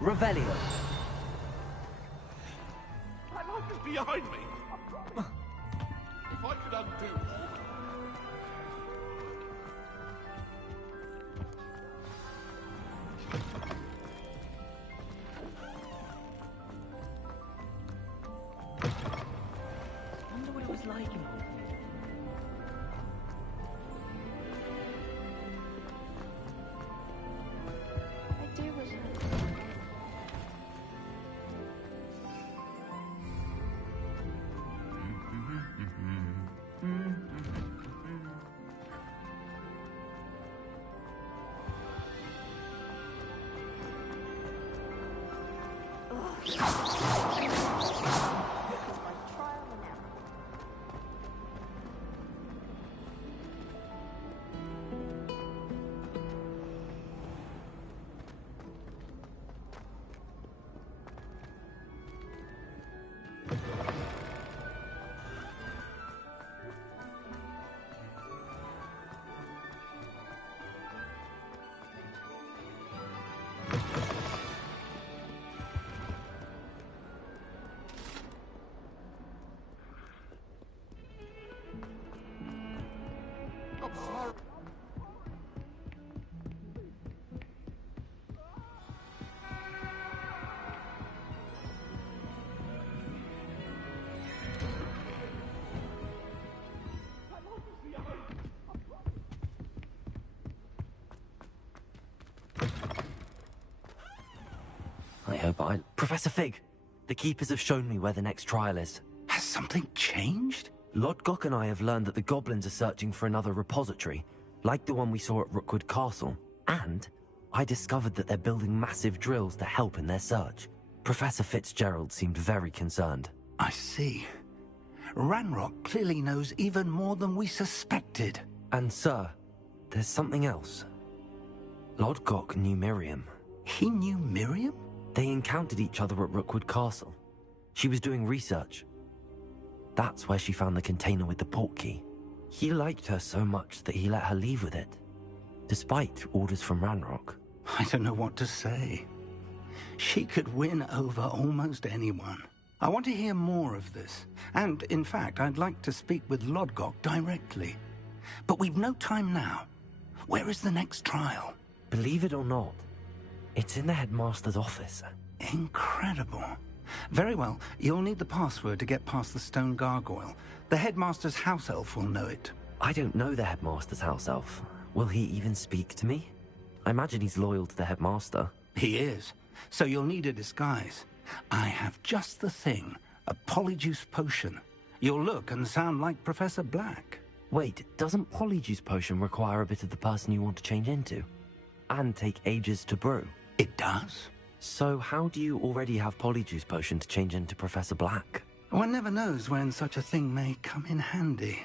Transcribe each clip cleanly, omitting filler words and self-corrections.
Revelio. My life is behind me. If I could undo all I wonder what it was like in Hogwarts. I do wish I could. I'm sorry. I hope I... Professor Fig! The Keepers have shown me where the next trial is. Has something changed? Lodgok and I have learned that the goblins are searching for another repository, like the one we saw at Rookwood Castle. And I discovered that they're building massive drills to help in their search. Professor Fitzgerald seemed very concerned. I see. Ranrock clearly knows even more than we suspected. And sir, there's something else. Lodgok knew Miriam. He knew Miriam? They encountered each other at Rookwood Castle. She was doing research. That's where she found the container with the portkey. He liked her so much that he let her leave with it, despite orders from Ranrock. I don't know what to say. She could win over almost anyone. I want to hear more of this. And, in fact, I'd like to speak with Lodgok directly. But we've no time now. Where is the next trial? Believe it or not, it's in the headmaster's office. Incredible. Very well, you'll need the password to get past the stone gargoyle. The headmaster's house elf will know it. I don't know the headmaster's house elf. Will he even speak to me? I imagine he's loyal to the headmaster. He is. So you'll need a disguise. I have just the thing. A polyjuice potion. You'll look and sound like Professor Black. Wait, doesn't Polyjuice Potion require a bit of the person you want to change into? And take ages to brew? It does. So how do you already have Polyjuice Potion to change into Professor Black? One never knows when such a thing may come in handy.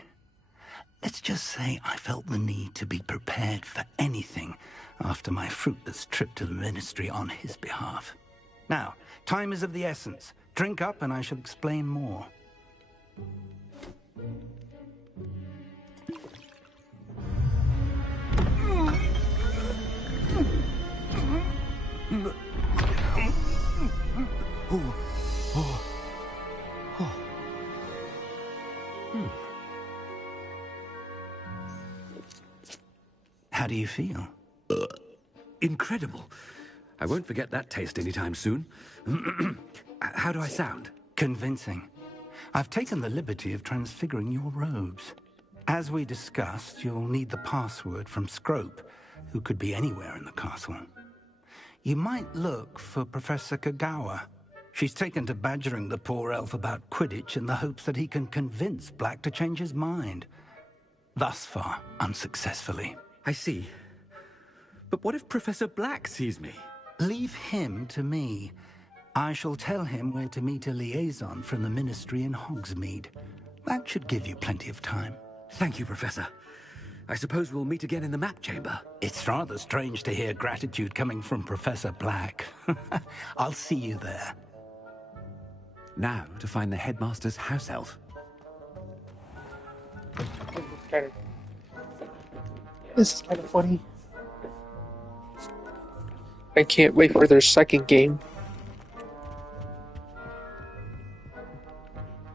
Let's just say I felt the need to be prepared for anything after my fruitless trip to the Ministry on his behalf. Now, time is of the essence. Drink up and I shall explain more. How do you feel? Incredible. I won't forget that taste anytime soon. How do I sound? Convincing. I've taken the liberty of transfiguring your robes. As we discussed, you'll need the password from Scrope, who could be anywhere in the castle. You might look for Professor Kagawa. She's taken to badgering the poor elf about Quidditch in the hopes that he can convince Black to change his mind. Thus far, unsuccessfully. I see. But what if Professor Black sees me? Leave him to me. I shall tell him where to meet a liaison from the Ministry in Hogsmeade. That should give you plenty of time. Thank you, Professor. I suppose we'll meet again in the map chamber. It's rather strange to hear gratitude coming from Professor Black. I'll see you there. Now to find the headmaster's house elf. This is kind of funny. I can't wait for their second game.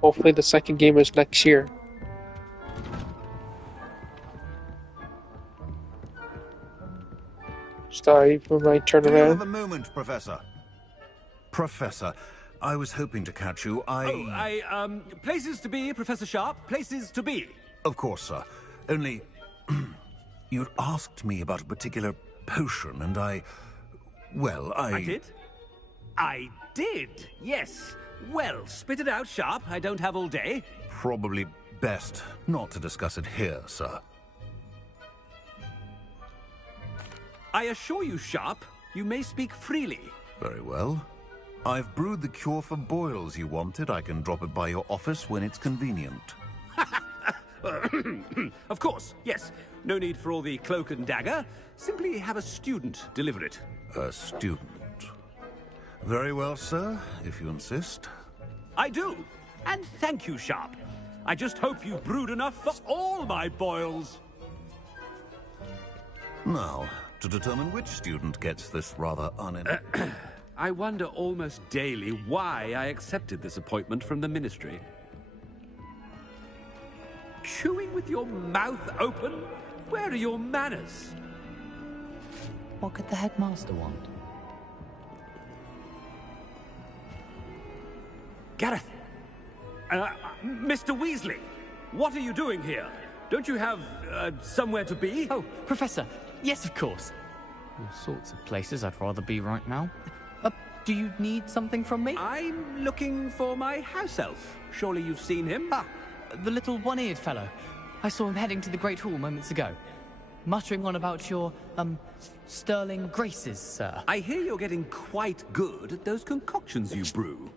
Hopefully the second game is next year. Sorry for my Do you have turnaround. a moment, Professor? Professor, I was hoping to catch you. Places to be, Professor Sharp. Places to be. Of course, sir. Only... you'd asked me about a particular potion, and I did? I did, yes. Well, spit it out, Sharp. I don't have all day. Probably best not to discuss it here, sir. I assure you, Sharp, you may speak freely. Very well. I've brewed the cure for boils you wanted. I can drop it by your office when it's convenient. Of course, yes. No need for all the cloak and dagger. Simply have a student deliver it. A student. Very well, sir, if you insist. I do. And thank you, Sharp. I just hope you've brewed enough for all my boils. Now, to determine which student gets this rather I wonder almost daily why I accepted this appointment from the Ministry. Chewing with your mouth open? Where are your manners? What could the headmaster want? Gareth! Mr. Weasley! What are you doing here? Don't you have, somewhere to be? Oh, Professor. Yes, of course. All sorts of places I'd rather be right now. Do you need something from me? I'm looking for my house elf. Surely you've seen him? Ah, the little one-eared fellow. I saw him heading to the Great Hall moments ago. Muttering on about your, sterling graces, sir. I hear you're getting quite good at those concoctions you brew.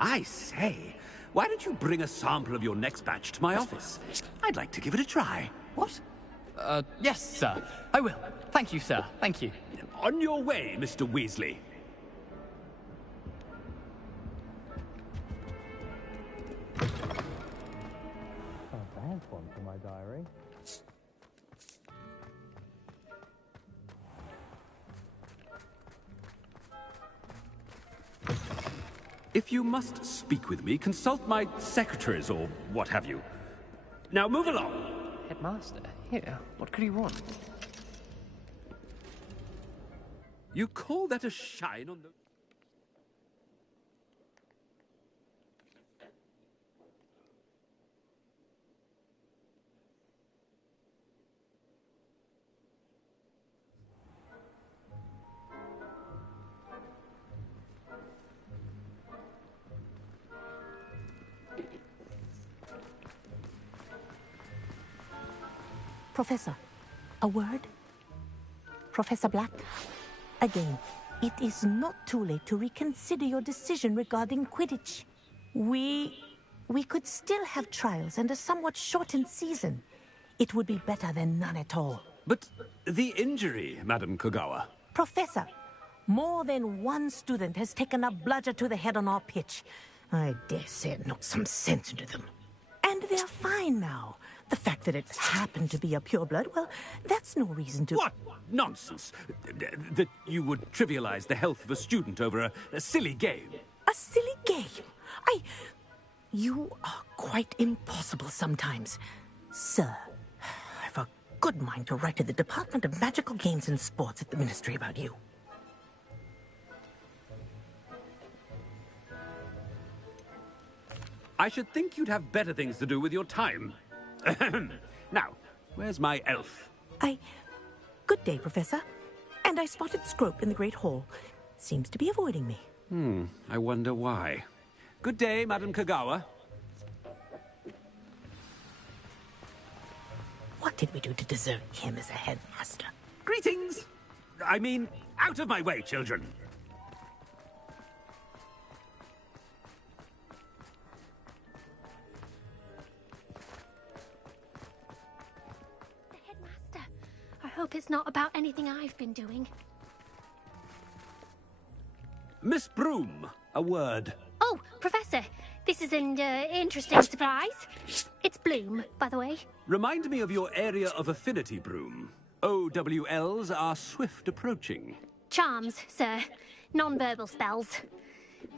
I say, why don't you bring a sample of your next batch to my office? I'd like to give it a try. What? Yes, sir. I will. Thank you, sir. Thank you. On your way, Mr. Weasley. There's one for my diary. If you must speak with me, consult my secretaries or what have you. Now move along. Headmaster? Here, what could he want? You call that a shine on the... Professor, a word? Professor Black, again, it is not too late to reconsider your decision regarding Quidditch. We could still have trials and a somewhat shortened season. It would be better than none at all. But the injury, Madam Kogawa. Professor, more than one student has taken a bludger to the head on our pitch. I dare say it knocked some sense into them. And they're fine now. The fact that it happened to be a pureblood, well, that's no reason to... What nonsense! That you would trivialize the health of a student over a silly game. A silly game? You are quite impossible sometimes. Sir, I've a good mind to write to the Department of Magical Games and Sports at the Ministry about you. I should think you'd have better things to do with your time. Now, where's my elf? Good day, Professor. And and I spotted Scrope in the Great Hall. Seems to be avoiding me. I wonder why. Good day, Madam Kagawa. What did we do to deserve him as a headmaster? Greetings! I mean, out of my way, children. The headmaster. I hope it's not about anything I've been doing. Miss Broom, a word. Oh, Professor, this is an interesting surprise. It's Bloom, by the way. Remind me of your area of affinity, Broom. OWLs are swift approaching. Charms, sir. Non-verbal spells.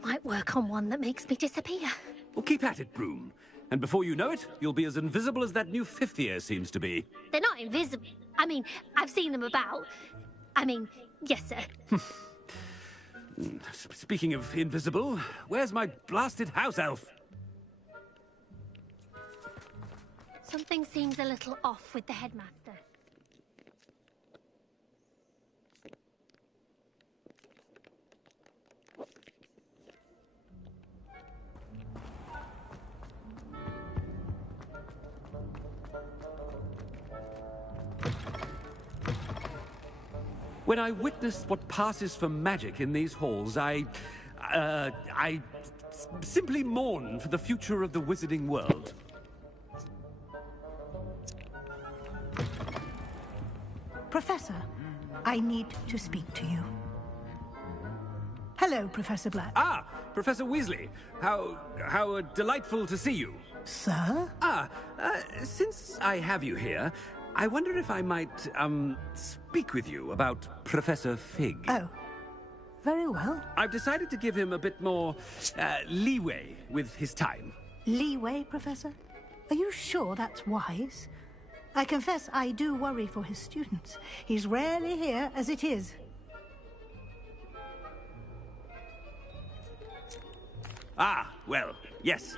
Might work on one that makes me disappear. Well, keep at it, Broom. And before you know it, you'll be as invisible as that new fifth year seems to be. They're not invisible. I mean, I've seen them about. I mean, yes, sir. Speaking of invisible, where's my blasted house elf? Something seems a little off with the headmaster. When I witness what passes for magic in these halls, I simply mourn for the future of the wizarding world. Professor, I need to speak to you. Hello, Professor Black. Ah, Professor Weasley. How delightful to see you. Sir? Since I have you here, I wonder if I might, speak with you about Professor Fig. Oh, very well. I've decided to give him a bit more, leeway with his time. Leeway, Professor? Are you sure that's wise? I confess I do worry for his students. He's rarely here as it is. Ah, well, yes.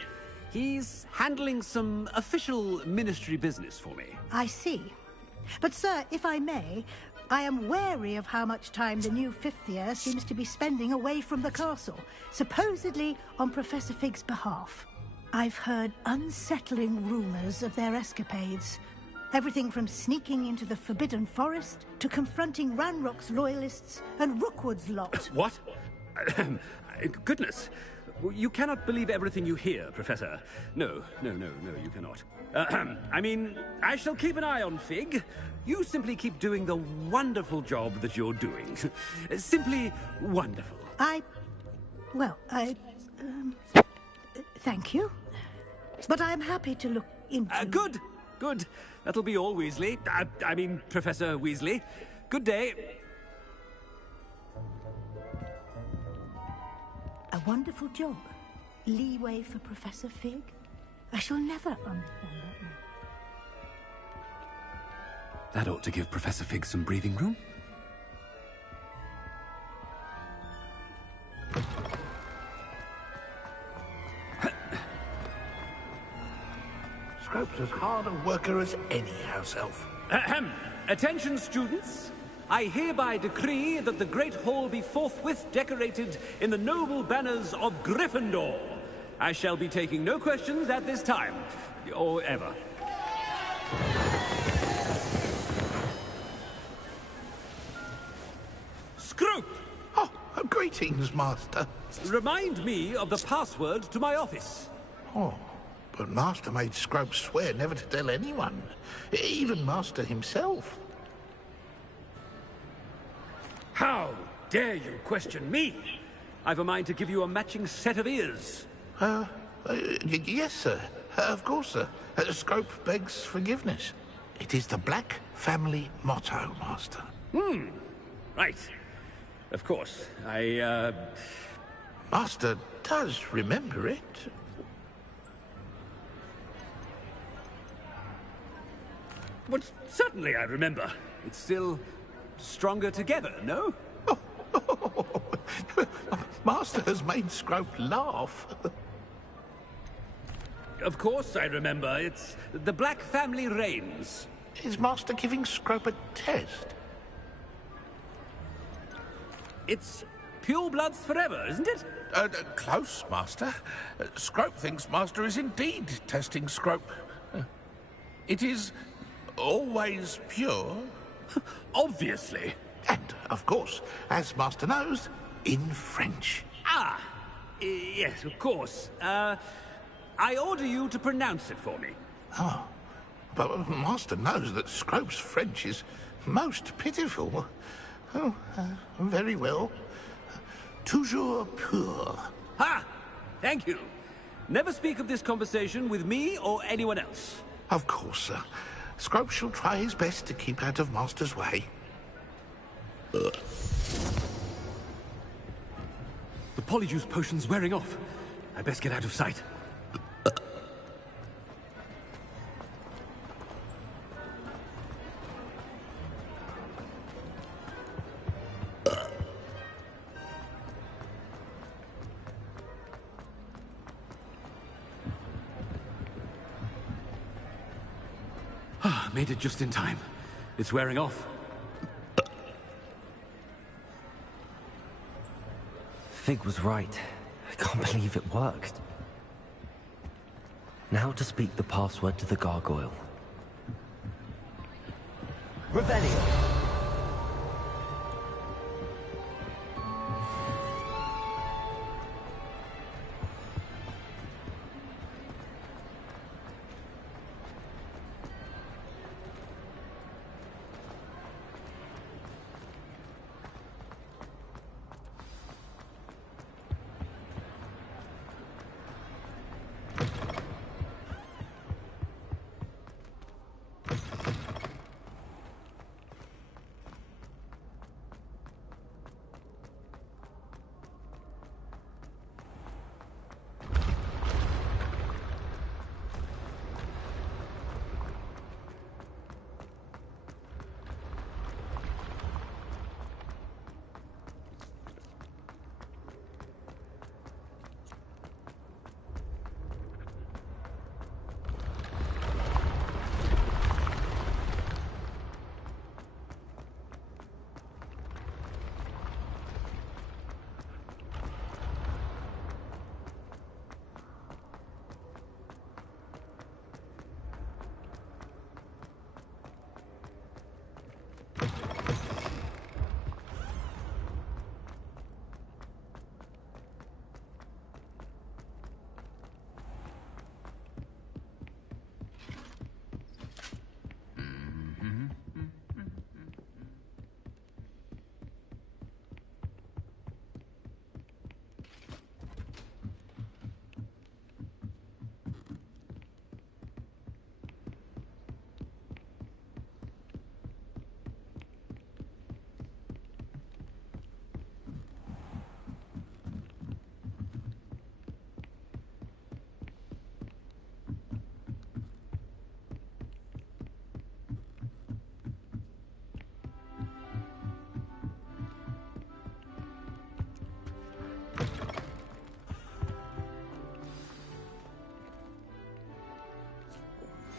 He's handling some official ministry business for me. I see. But, sir, if I may, I am wary of how much time the new fifth year seems to be spending away from the castle, supposedly on Professor Fig's behalf. I've heard unsettling rumors of their escapades. Everything from sneaking into the Forbidden Forest to confronting Ranrock's loyalists and Rookwood's lot. What? Goodness. You cannot believe everything you hear, Professor. No, you cannot. I mean, I shall keep an eye on Fig. You simply keep doing the wonderful job that you're doing. Simply wonderful. Thank you. But I'm happy to look into... Good. That'll be all, Weasley. I mean, Professor Weasley. Good day. A wonderful job. Leeway for Professor Fig. I shall never understand that now. That ought to give Professor Fig some breathing room. Scrope's as hard a worker as any house elf. Attention, students. I hereby decree that the Great Hall be forthwith decorated in the noble banners of Gryffindor. I shall be taking no questions at this time, or ever. Scrope! Oh, greetings, Master. Remind me of the password to my office. Oh, but Master made Scrope swear never to tell anyone, even Master himself. How dare you question me? I've a mind to give you a matching set of ears. Yes, sir. Of course, sir. Scrope begs forgiveness. It is the Black family motto, Master. Right. Of course. Master does remember it. But certainly I remember. It's still stronger together, no? Master has made Scrope laugh. Of course I remember. It's the Black family reigns. Is Master giving Scrope a test? It's pure bloods forever, isn't it? Close, Master. Scrope thinks Master is indeed testing Scrope. It is always pure. Obviously. And, of course, as Master knows, in French. Ah, yes, of course. I order you to pronounce it for me. Oh, but Master knows that Scrope's French is most pitiful. Oh, very well. Toujours pur. Ha! Thank you. Never speak of this conversation with me or anyone else. Of course, sir. Scrope shall try his best to keep out of Master's way. The polyjuice potion's wearing off. I best get out of sight. Made it just in time. It's wearing off. Fig was right. I can't believe it worked. Now to speak the password to the gargoyle. Revelio.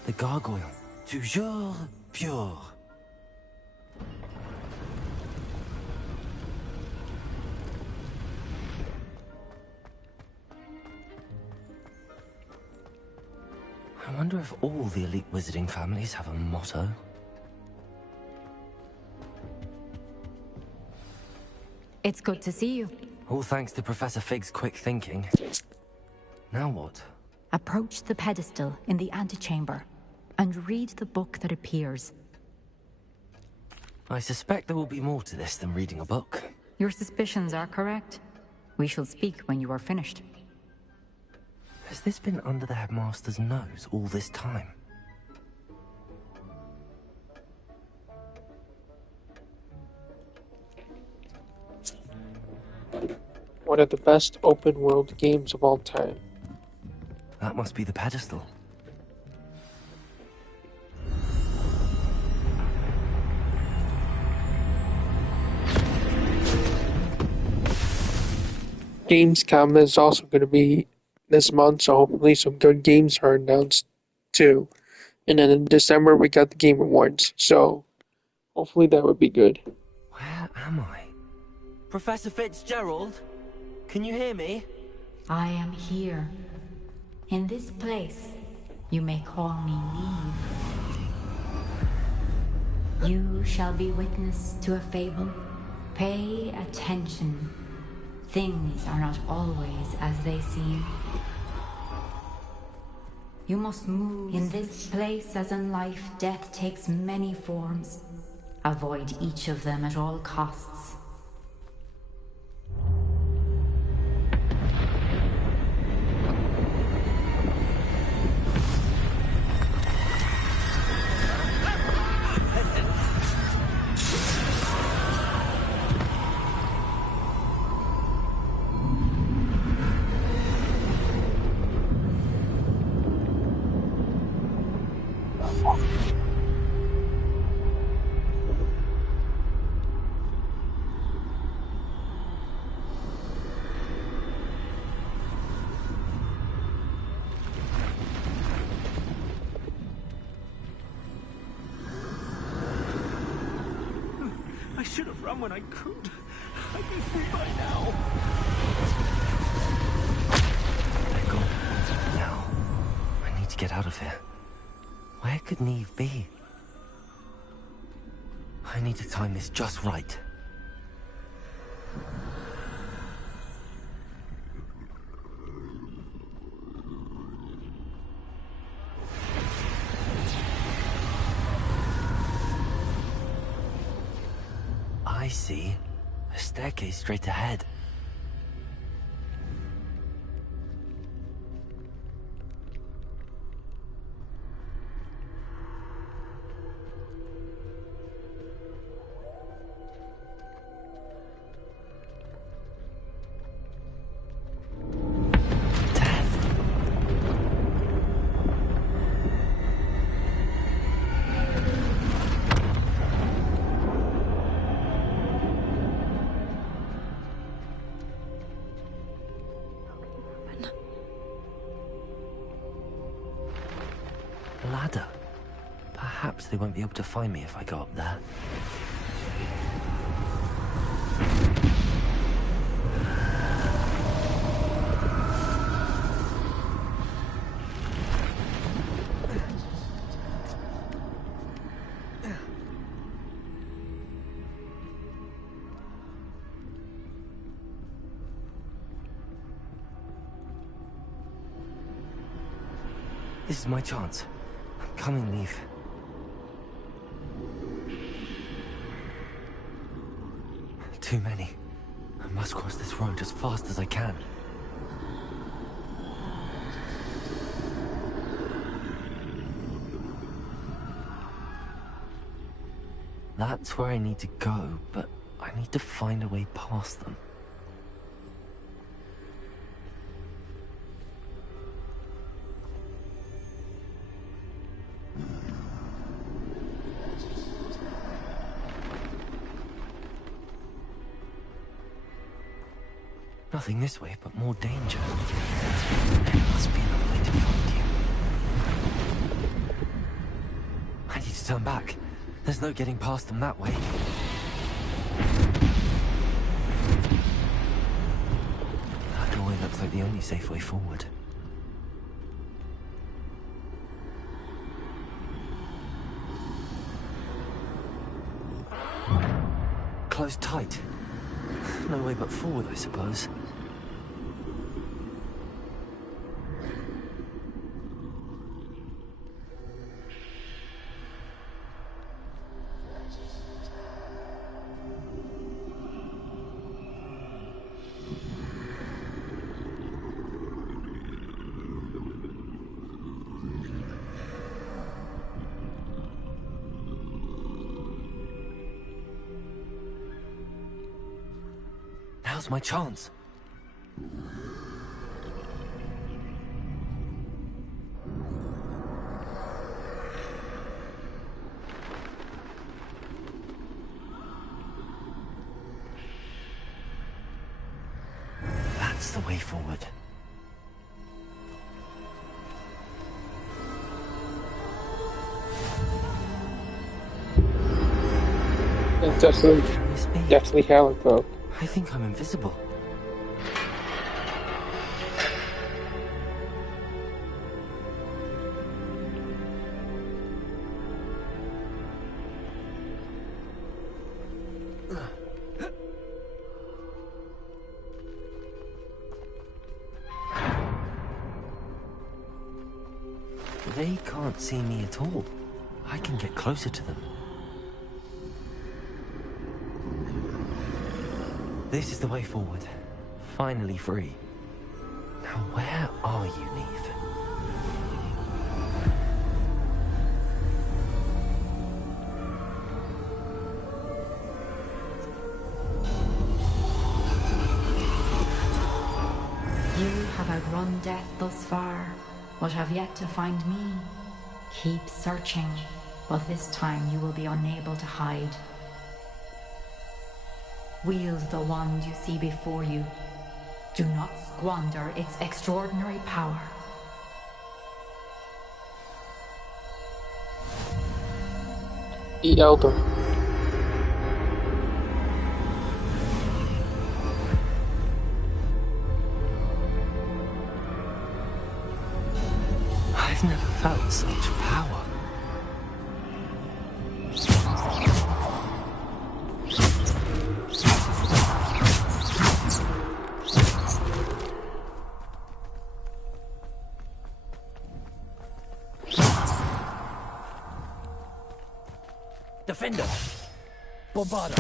The gargoyle. Toujours pure. I wonder if all the elite wizarding families have a motto. It's good to see you. All thanks to Professor Fig's quick thinking. Now what? Approach the pedestal in the antechamber and read the book that appears. I suspect there will be more to this than reading a book. Your suspicions are correct. We shall speak when you are finished. Has this been under the headmaster's nose all this time? One of the best open world games of all time. That must be the pedestal. Gamescom is also going to be this month, so hopefully some good games are announced too. And then in December we got the Game Awards, so hopefully that would be good. Where am I? Professor Fitzgerald? Can you hear me? I am here. In this place, you may call me Neve. You shall be witness to a fable. Pay attention. Things are not always as they seem. You must move in this place as in life, death takes many forms. Avoid each of them at all costs. I should have run when I could. I'd be free by now. They're gone. Now, I need to get out of here. Where could Neve be? I need to time this just right. I see. A staircase straight ahead. Ladder. Perhaps they won't be able to find me if I go up there. This is my chance. Come and leave. Too many. I must cross this road as fast as I can. That's where I need to go, but I need to find a way past them. Nothing this way, but more danger. There must be another way to find you. I need to turn back. There's no getting past them that way. That doorway looks like the only safe way forward. Closed tight. No way but forward, I suppose. Now's my chance. That's the way forward. It's definitely Calico. I think I'm invisible. They can't see me at all. I can get closer to them. This is the way forward. Finally free. Now where are you, Neve? You have outrun death thus far, but have yet to find me. Keep searching, but this time you will be unable to hide. Wield the wand you see before you. Do not squander its extraordinary power. The Elder. I've never felt such power. Defender! Bombarda!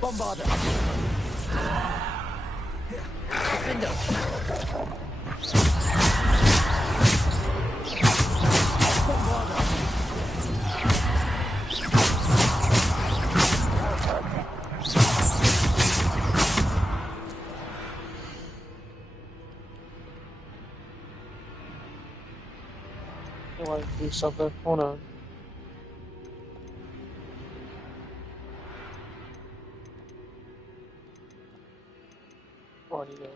Bombarda! Defender! Bombarda! I want to do something. Hold on. Audio.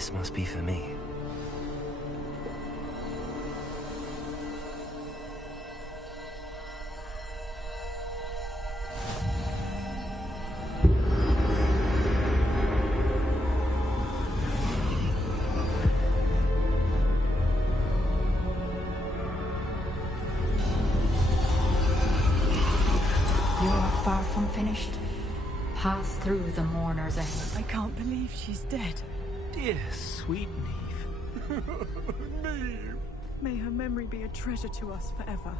This must be for me. Far from finished. Pass through the mourners ahead. I can't believe she's dead. Dear sweet Neve. Neve! May her memory be a treasure to us forever.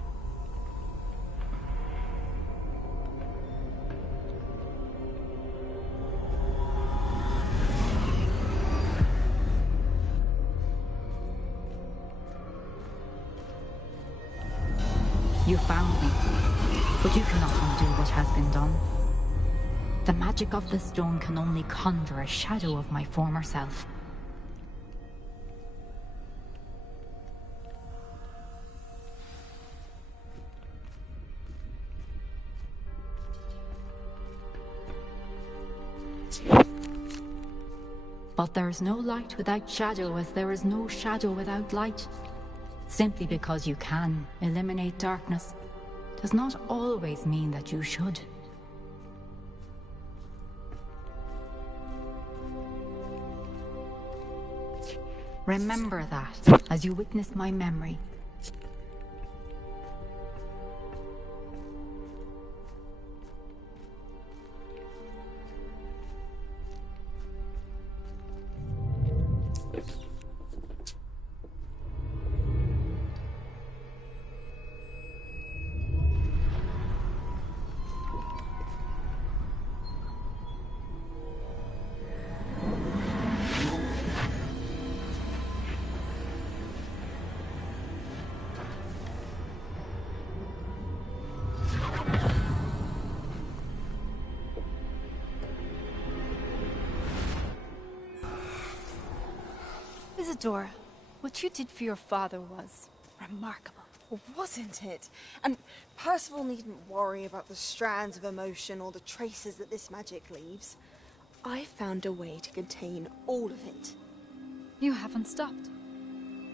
You found me. But you cannot undo what has been done. The magic of the stone can only conjure a shadow of my former self. But there is no light without shadow, as there is no shadow without light. Simply because you can eliminate darkness does not always mean that you should. Remember that as you witness my memory. Isadora, what you did for your father was remarkable. Well, wasn't it? And Percival needn't worry about the strands of emotion or the traces that this magic leaves. I found a way to contain all of it. You haven't stopped.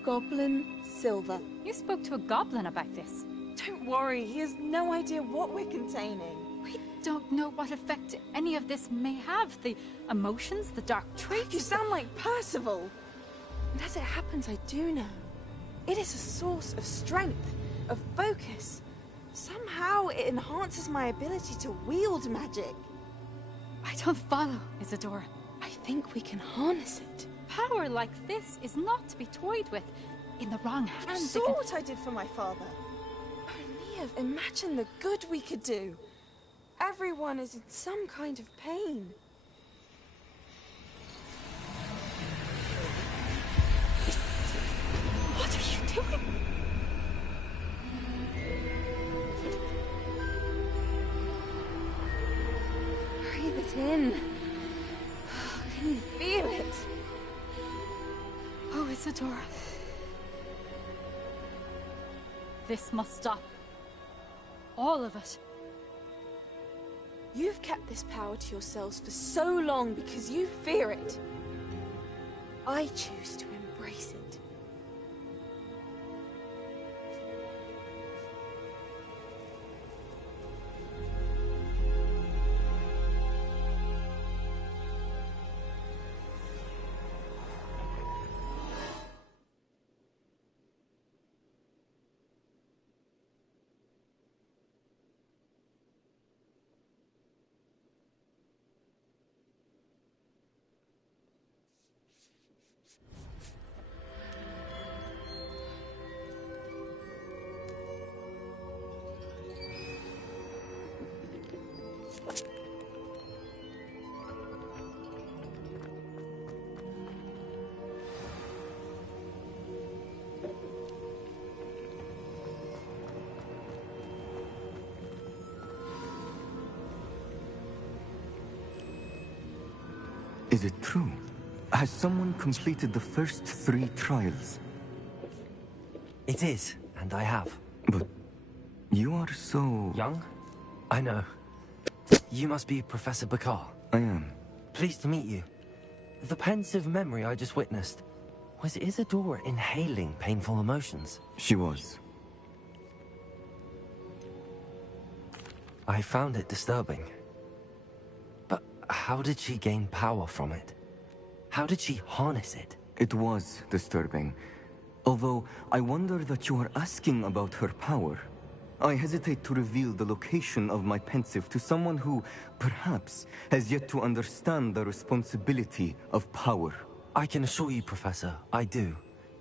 Goblin Silver. You spoke to a goblin about this. Don't worry, he has no idea what we're containing. We don't know what effect any of this may have. The emotions, the dark traits. You sound like Percival. And as it happens, I do know. It is a source of strength, of focus. Somehow it enhances my ability to wield magic. I don't follow, Isadora. I think we can harness it. Power like this is not to be toyed with. In the wrong hands, You saw what I did for my father. Oh, Neve, imagine the good we could do. Everyone is in some kind of pain. What are you doing? Breathe it in. Can you feel it? Oh, Isadora. This must stop. All of it. You've kept this power to yourselves for so long because you fear it. I choose to embrace it. Is it true? Has someone completed the first 3 trials? It is, and I have. But you are so... young? I know. You must be Professor Bakar. I am. Pleased to meet you. The pensive memory I just witnessed. Was Isadora inhaling painful emotions? She was. I found it disturbing. But how did she gain power from it? How did she harness it? It was disturbing. Although, I wonder that you are asking about her power. I hesitate to reveal the location of my pensive to someone who, perhaps, has yet to understand the responsibility of power. I can assure you, Professor, I do.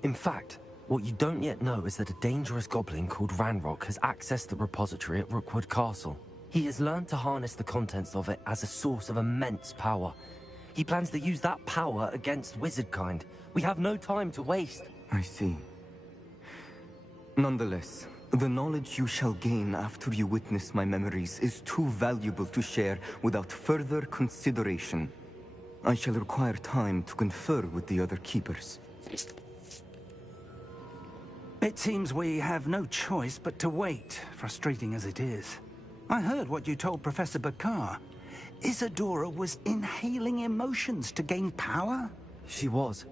In fact, what you don't yet know is that a dangerous goblin called Ranrock has accessed the repository at Rookwood Castle. He has learned to harness the contents of it as a source of immense power. He plans to use that power against wizardkind. We have no time to waste. I see. Nonetheless, the knowledge you shall gain after you witness my memories is too valuable to share without further consideration. I shall require time to confer with the other keepers. It seems we have no choice but to wait, frustrating as it is. I heard what you told Professor Bakar. Isadora was inhaling emotions to gain power? She was.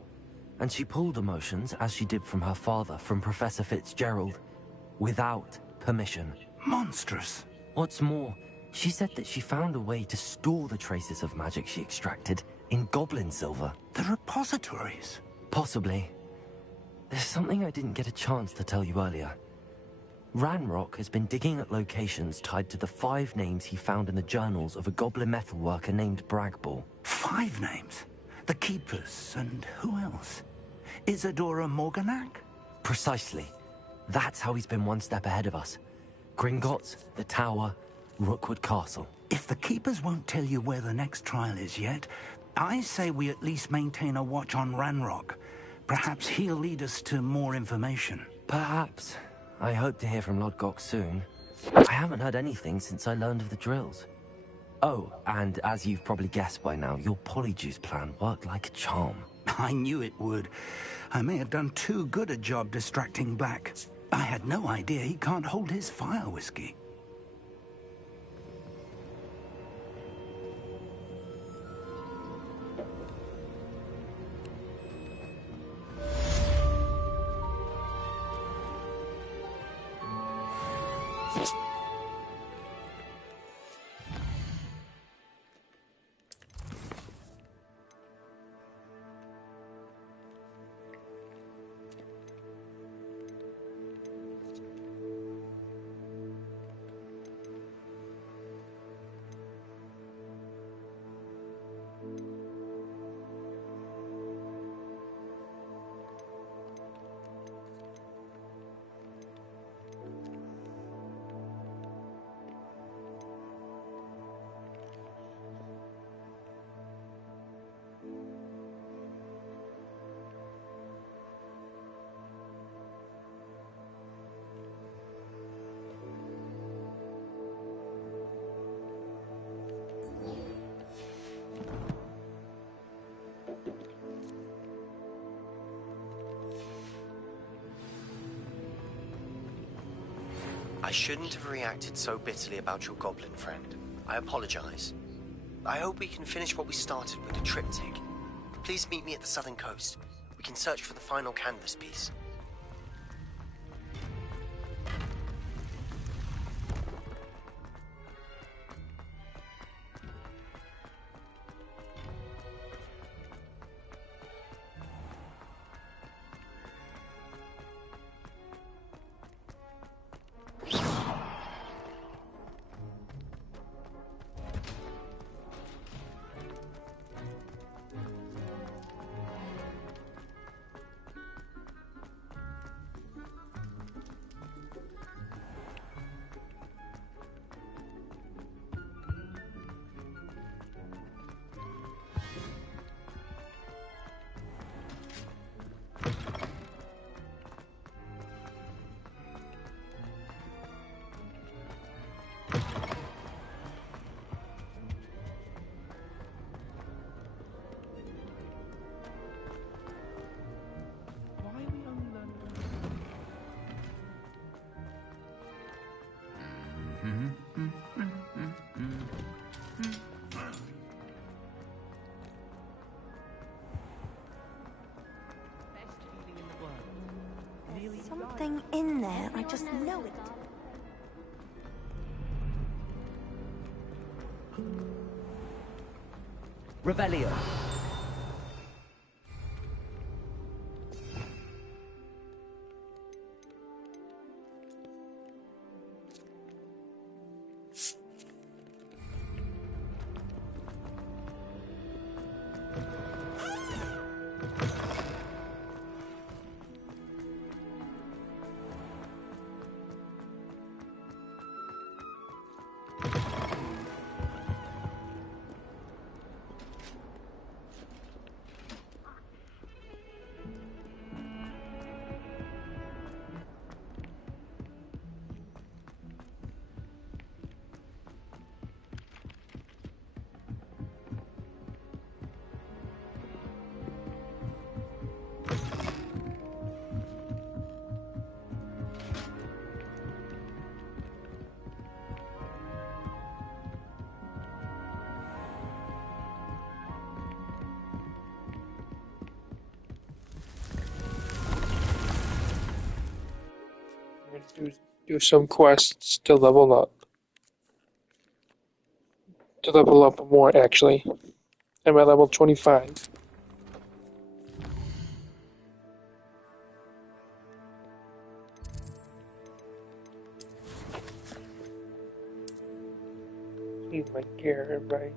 And she pulled emotions, as she did from her father, from Professor Fitzgerald, without permission. Monstrous. What's more, she said that she found a way to store the traces of magic she extracted in goblin silver. The repositories? Possibly. There's something I didn't get a chance to tell you earlier. Ranrock has been digging at locations tied to the 5 names he found in the journals of a goblin metalworker named Bragball. 5 names? The Keepers, and who else? Isadora Morganac? Precisely. That's how he's been one step ahead of us. Gringotts, the Tower, Rookwood Castle. If the Keepers won't tell you where the next trial is yet, I say we at least maintain a watch on Ranrock. Perhaps he'll lead us to more information. Perhaps. I hope to hear from Lord Gok soon. I haven't heard anything since I learned of the drills. Oh, and as you've probably guessed by now, your polyjuice plan worked like a charm. I knew it would. I may have done too good a job distracting Black. I had no idea he can't hold his fire whiskey. I shouldn't have reacted so bitterly about your goblin friend. I apologize. I hope we can finish what we started with the triptych. Please meet me at the southern coast. We can search for the final canvas piece. something in there. I just know it. Revelio. Do some quests to level up. To level up more, actually. I'm at level 25. Leave my gear, right?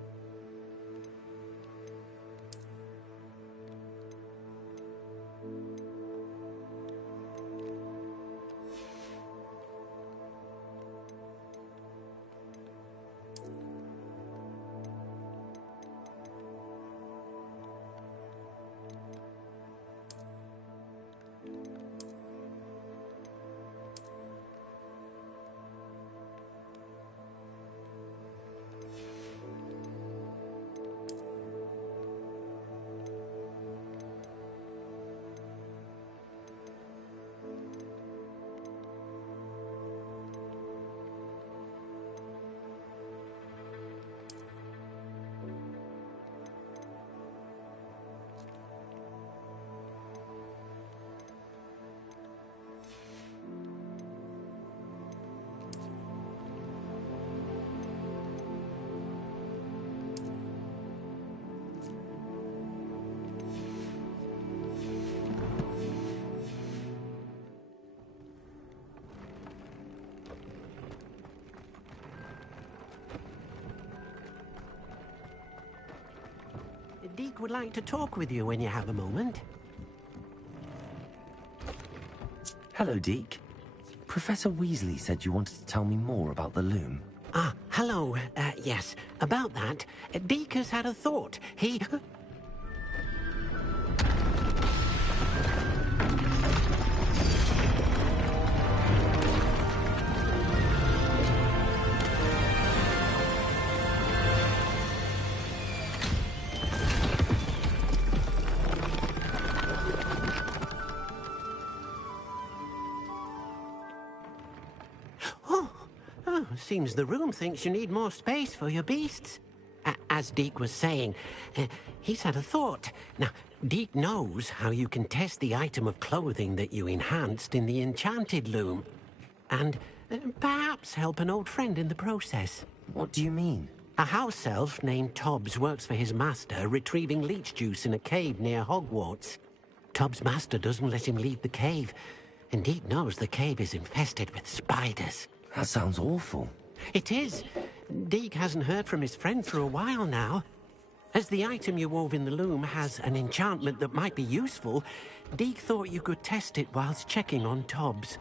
Deke would like to talk with you when you have a moment. Hello, Deke. Professor Weasley said you wanted to tell me more about the loom. Ah, hello. Yes, about that. Deke has had a thought. He... Seems the room thinks you need more space for your beasts. As Deke was saying, he's had a thought. Now, Deke knows how you can test the item of clothing that you enhanced in the enchanted loom. And perhaps help an old friend in the process. What do you mean? A house elf named Tobbs works for his master, retrieving leech juice in a cave near Hogwarts. Tobbs' master doesn't let him leave the cave, and Deke knows the cave is infested with spiders. That sounds awful. It is. Deke hasn't heard from his friend for a while now. As the item you wove in the loom has an enchantment that might be useful, Deke thought you could test it whilst checking on Tobbs.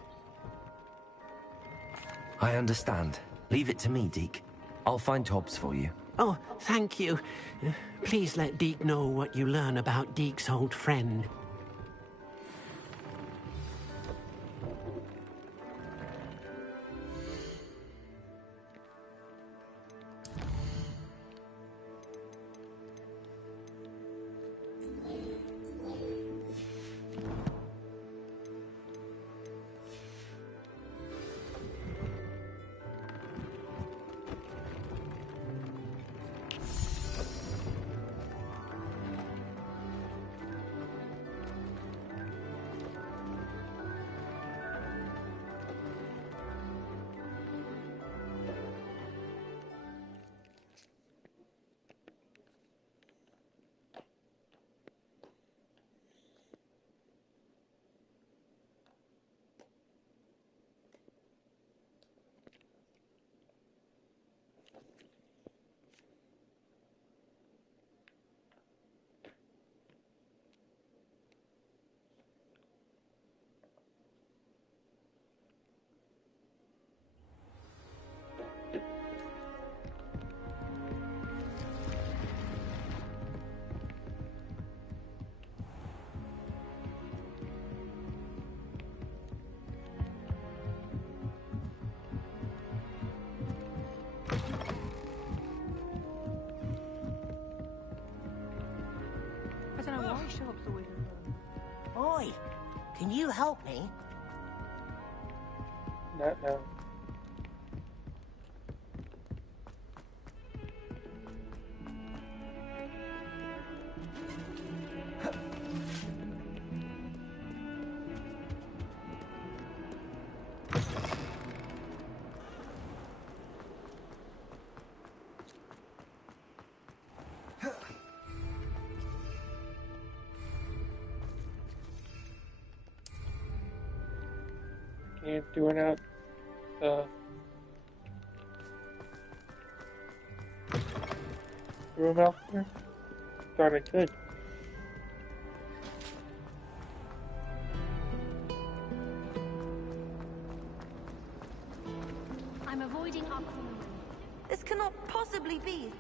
I understand. Leave it to me, Deke. I'll find Tobbs for you. Oh, thank you. Please let Deke know what you learn about Deke's old friend. Oi, can you help me? Not now. Can't do it out the room out there. Thought I could. I'm avoiding our common room. This cannot possibly be.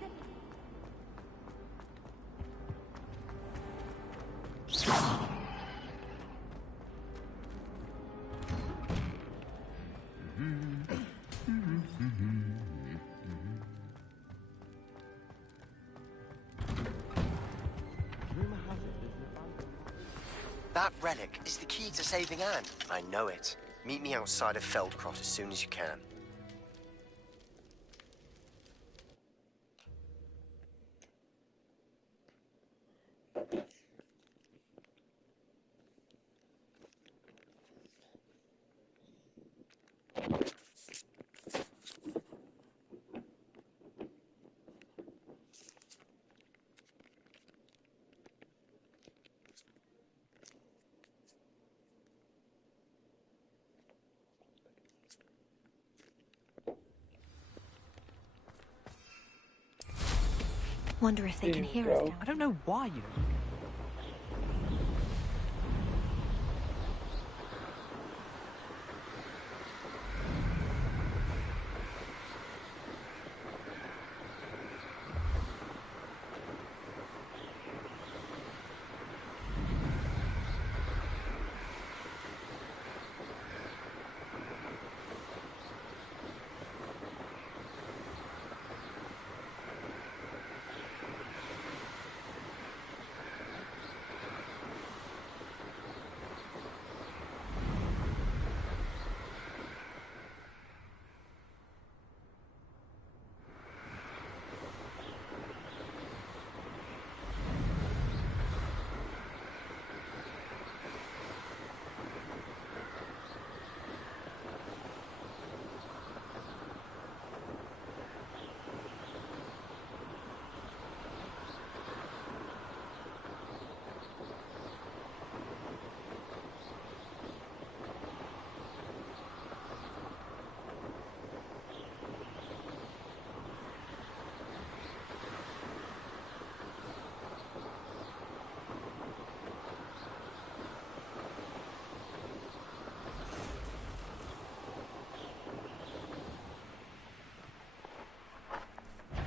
That relic is the key to saving Anne. I know it. Meet me outside of Feldcroft as soon as you can. Wonder if they can hear us now. I don't know why you.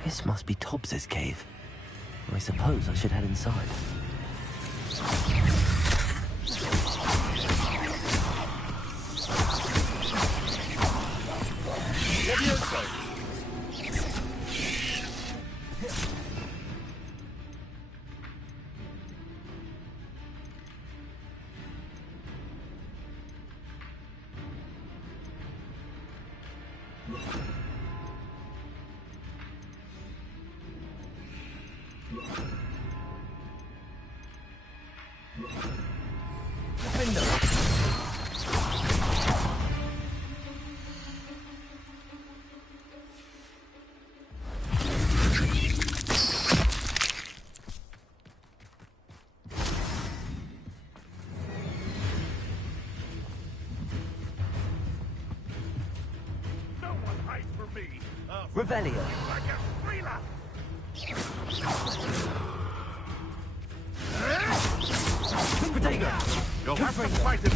This must be Tobbs's cave. I suppose I should head inside. Revelio. Protego. You'll have to fight it,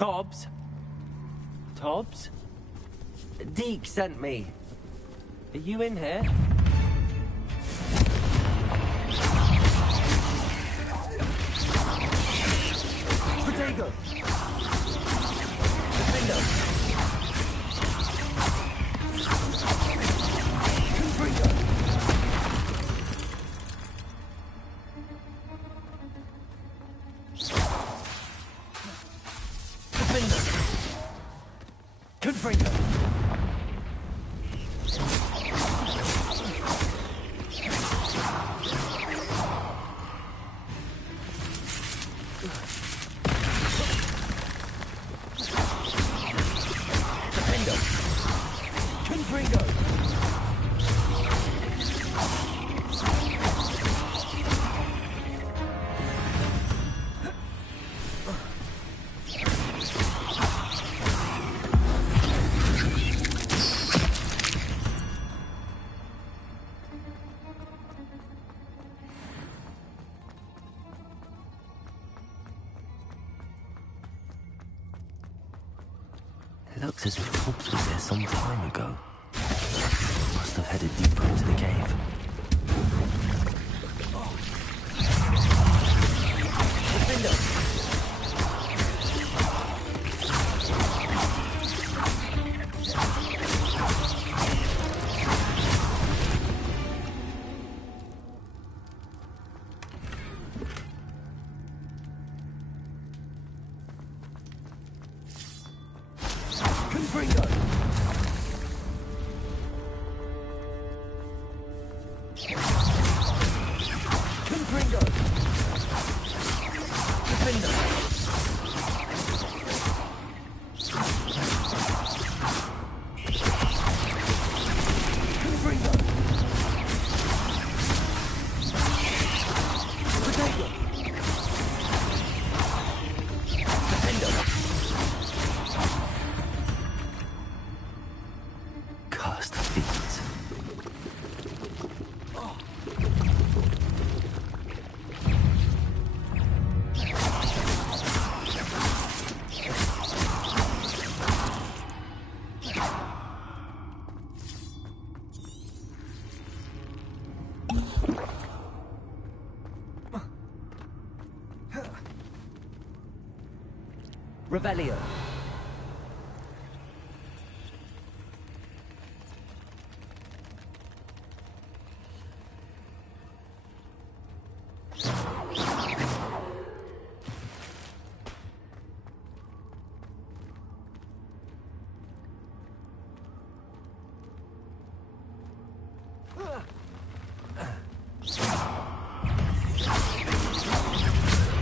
Tobbs? Tobbs? Deke sent me. Are you in here? Potato! Defender! Confringo! Defender! Confringo! It looks as if Tobbs was there some time ago. Must have headed deeper into the cave. Defender! Confringo! Confringo! Defender! Confringo! Potato! Defender! Cursed feet. Revelio.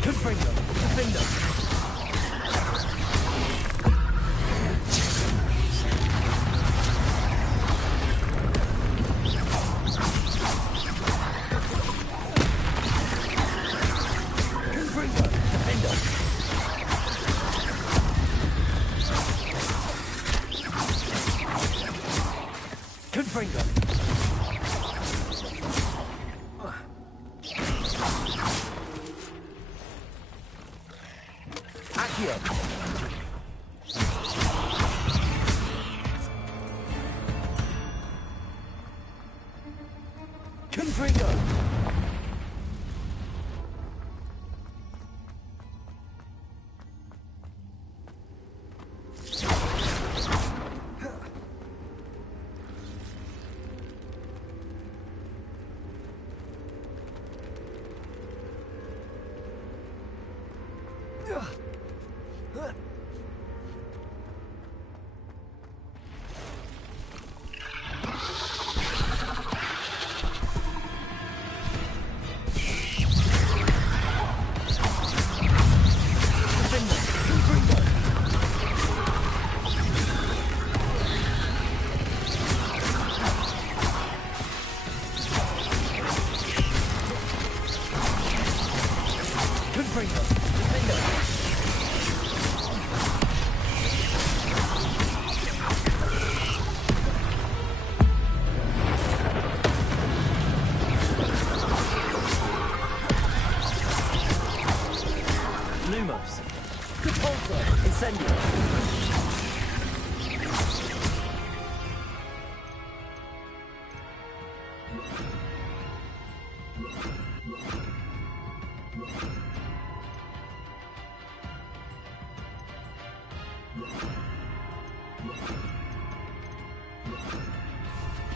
Confringo. Defender. Confringo. Defender. Confringo. Accio. Confringo.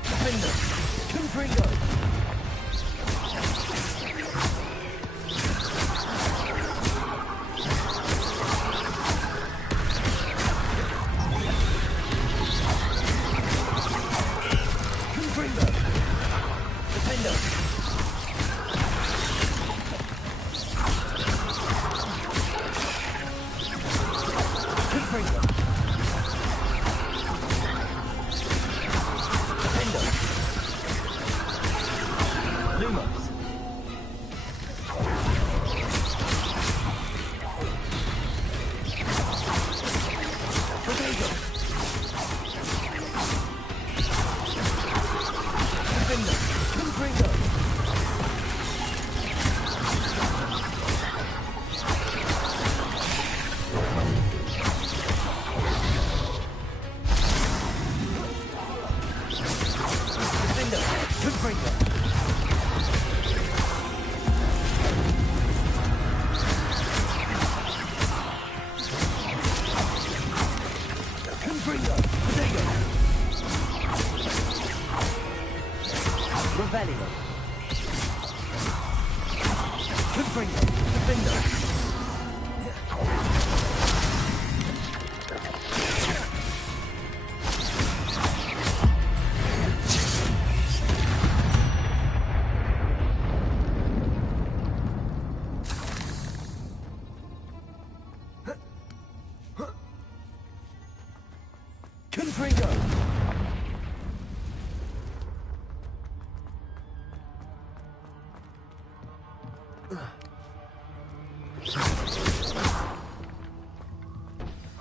Defender! Confringo!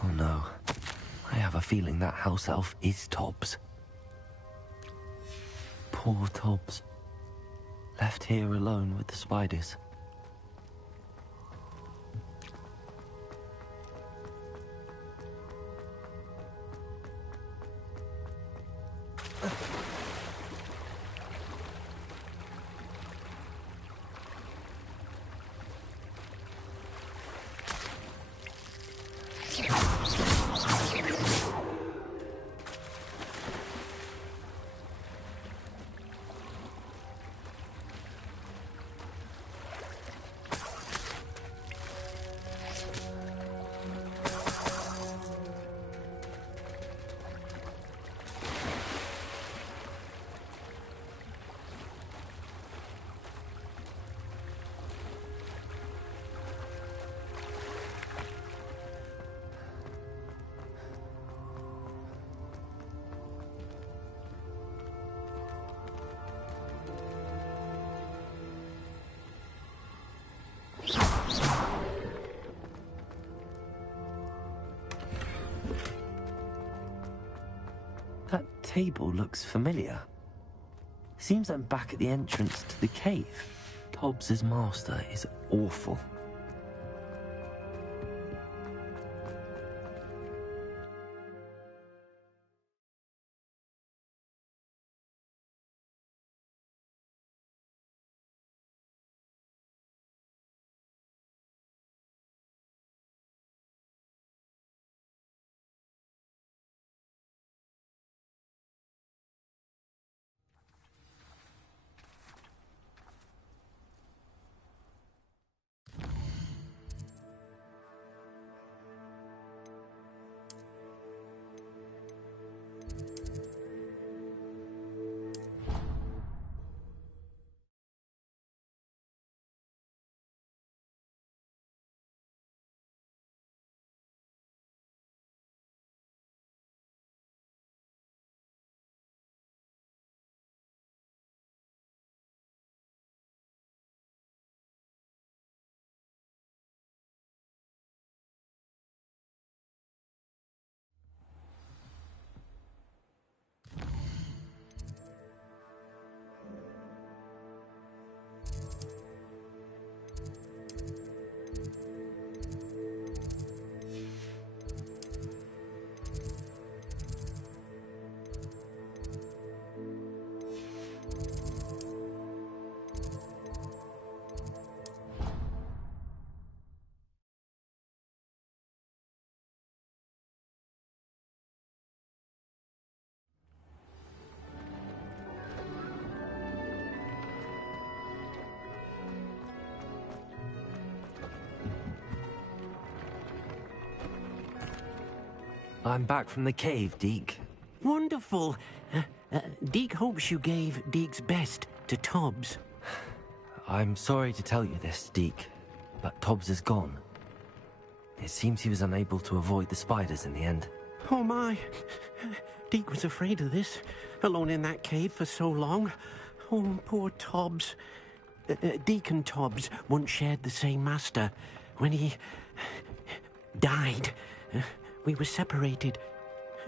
Oh no. I have a feeling that house elf is Tobbs. Poor Tobbs. Left here alone with the spiders. That table looks familiar. Seems I'm back at the entrance to the cave. Tobbs's master is awful. I'm back from the cave, Deke. Wonderful. Deke hopes you gave Deke's best to Tobbs. I'm sorry to tell you this, Deke, but Tobbs is gone. It seems he was unable to avoid the spiders in the end. Oh my. Deke was afraid of this, alone in that cave for so long. Oh, poor Tobbs. Deke and Tobbs once shared the same master. When he died, we were separated.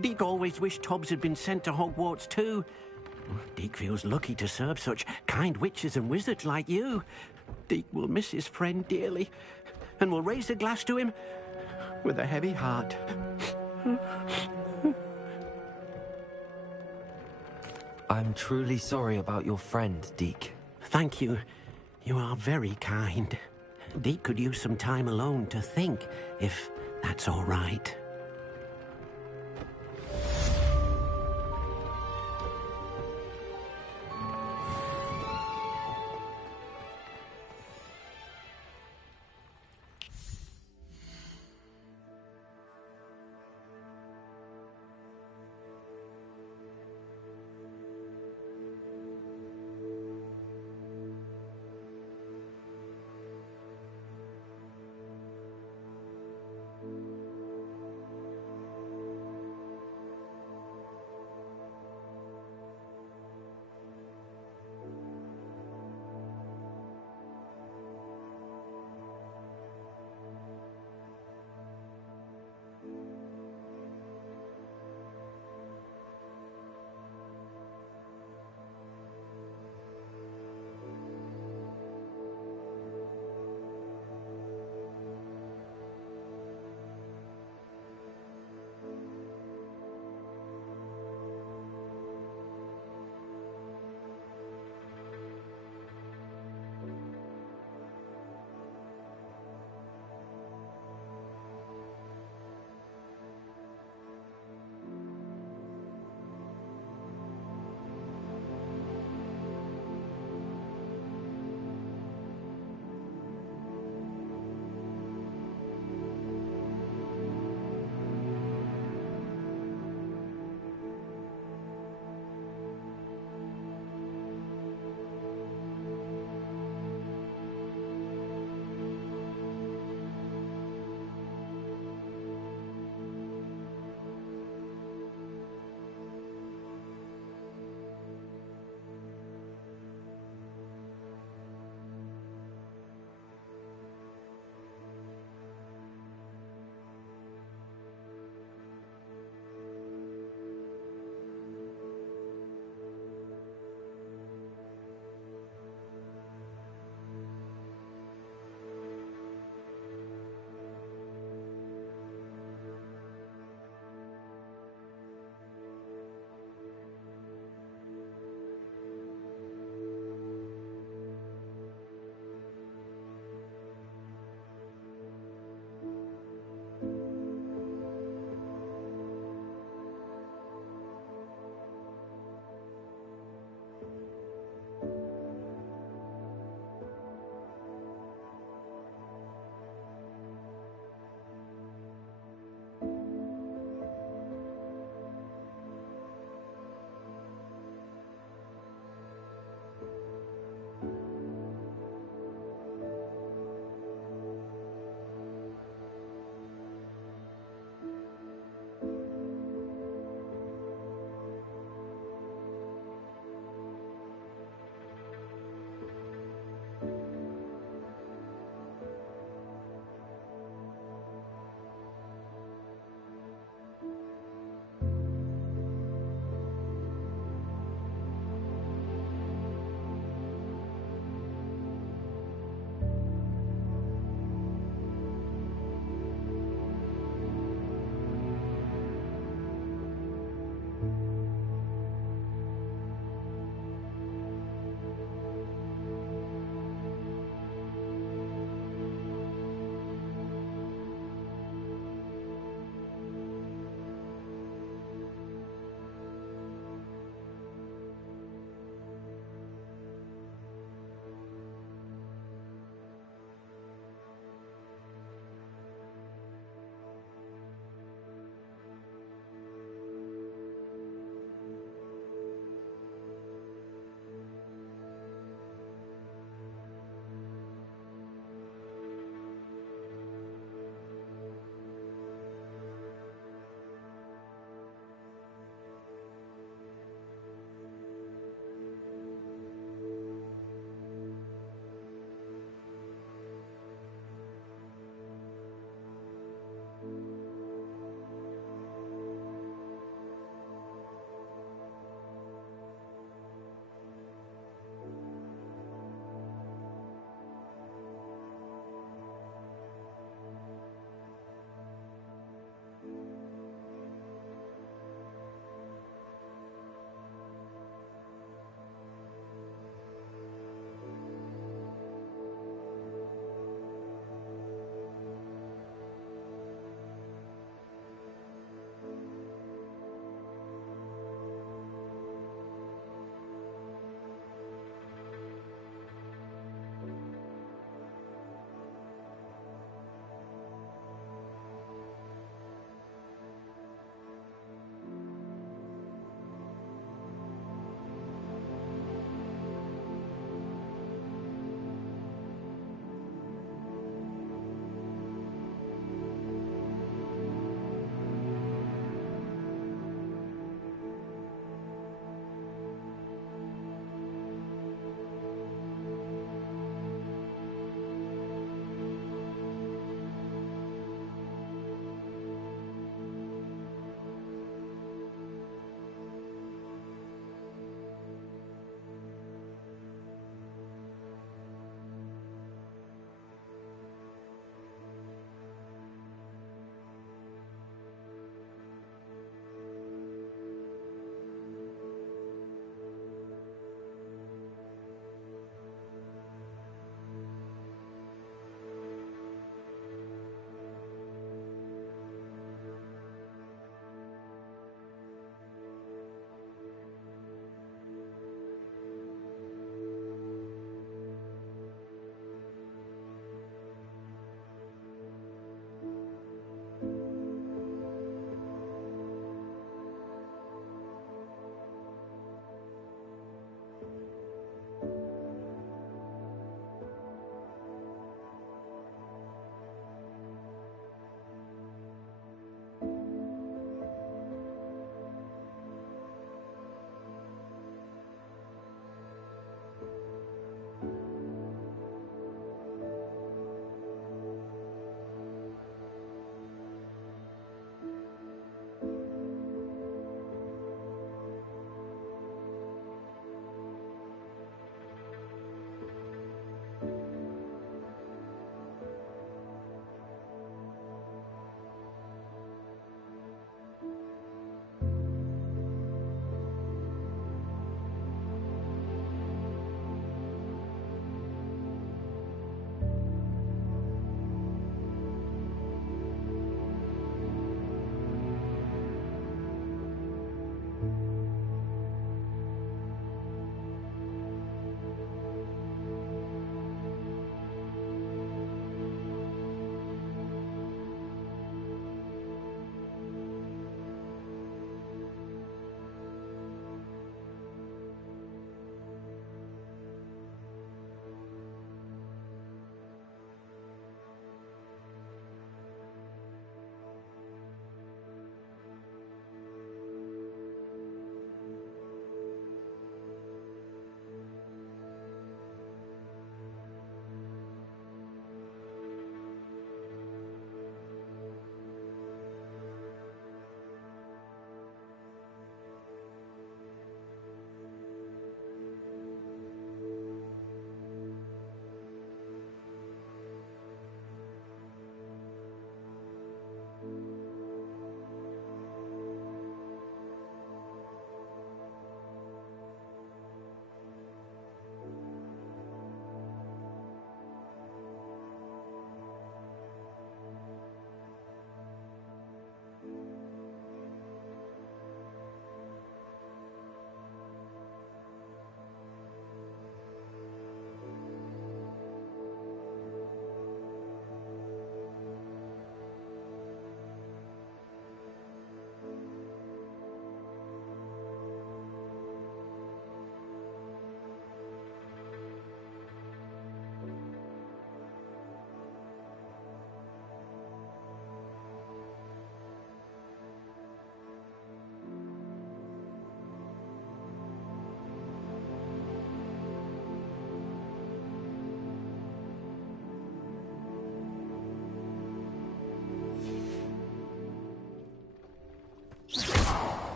Deke always wished Tobbs had been sent to Hogwarts too. Deke feels lucky to serve such kind witches and wizards like you. Deke will miss his friend dearly, and will raise a glass to him with a heavy heart. I'm truly sorry about your friend, Deke. Thank you. You are very kind. Deke could use some time alone to think, if that's all right.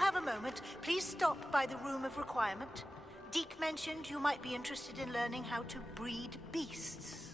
have a moment, please stop by the Room of Requirement. Deke mentioned you might be interested in learning how to breed beasts.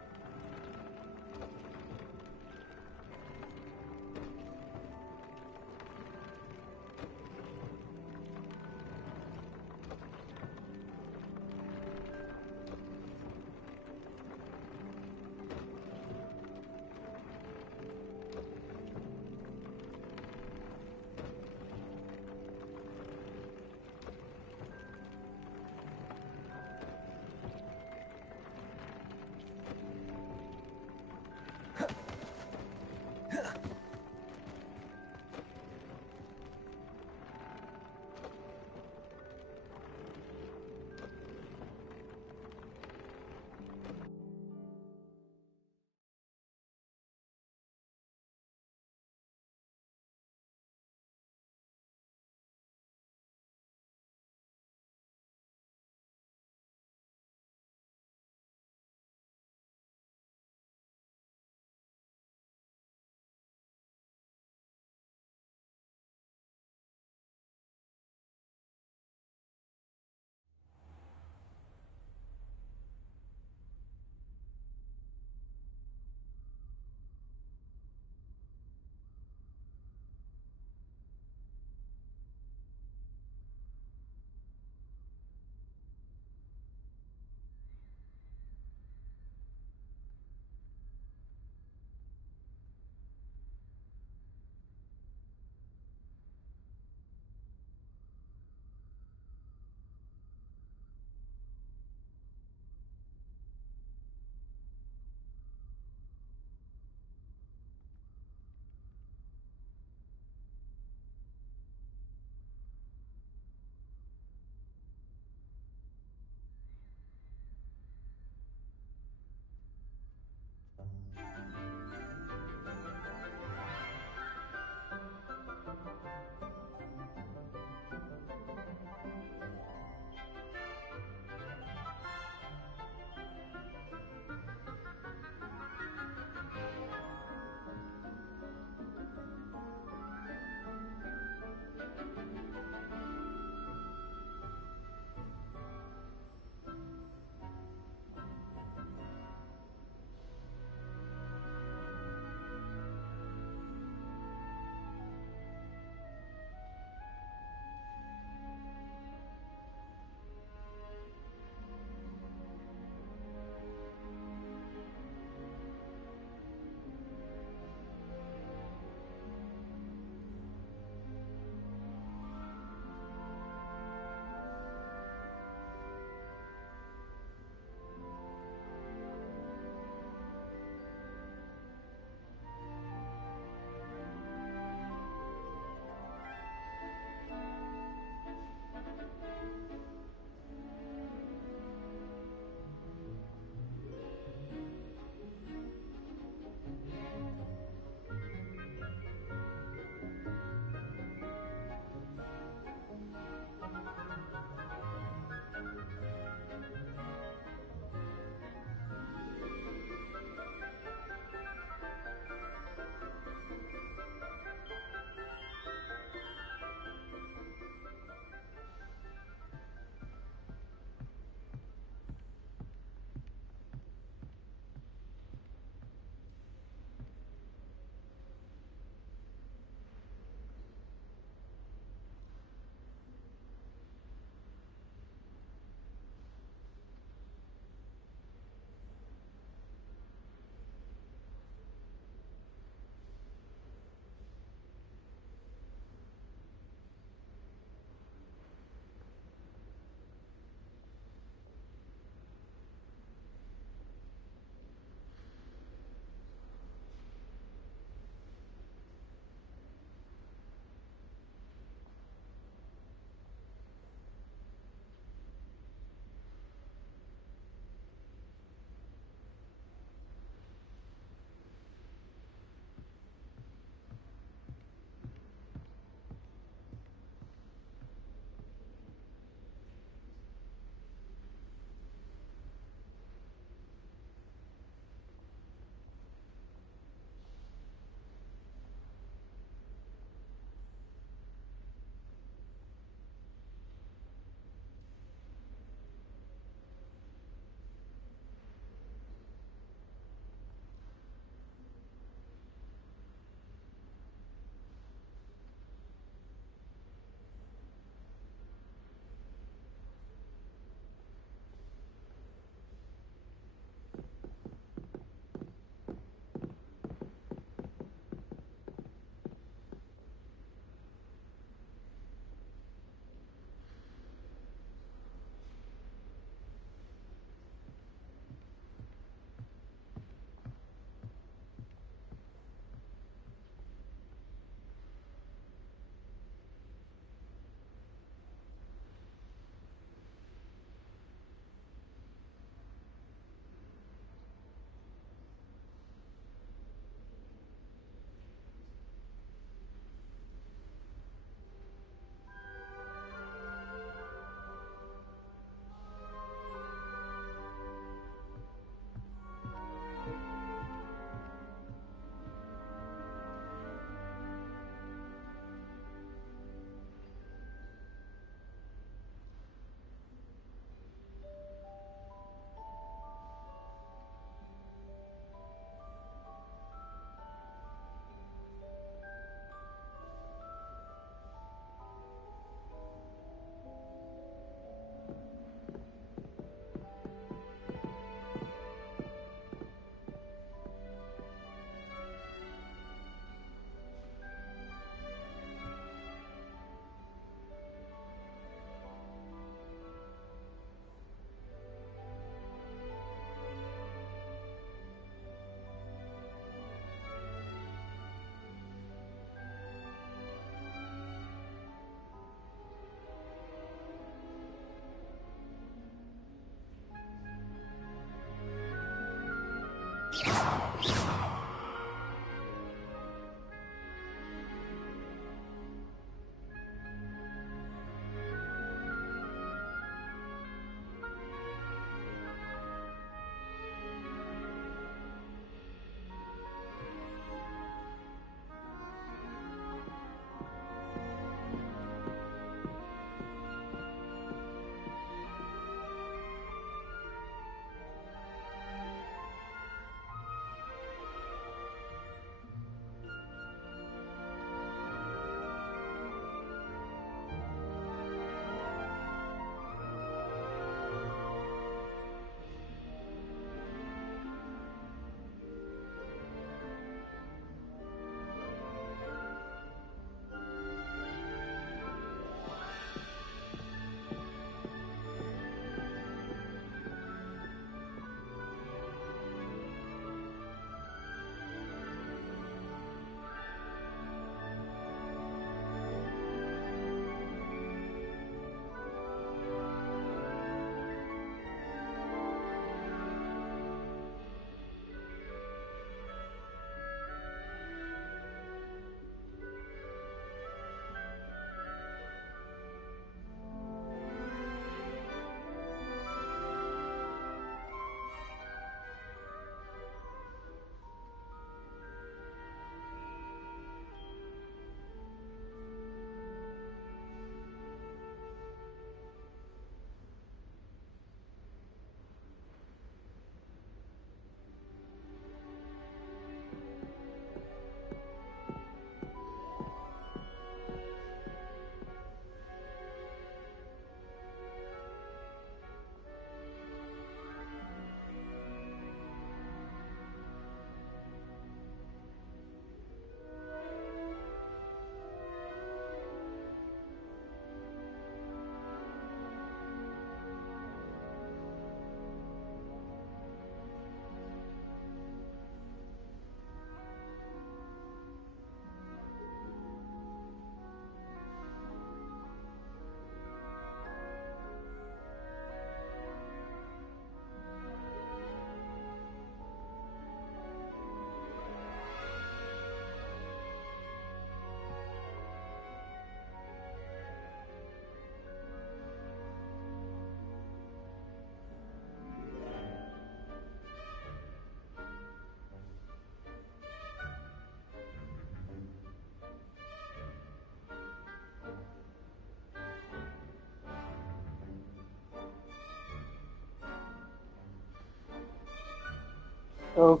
Oh,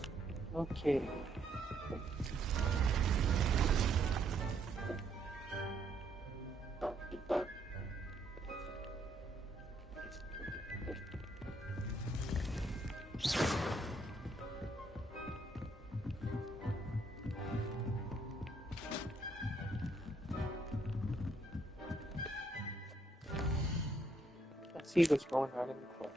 okay. Let's see what's going on in the club.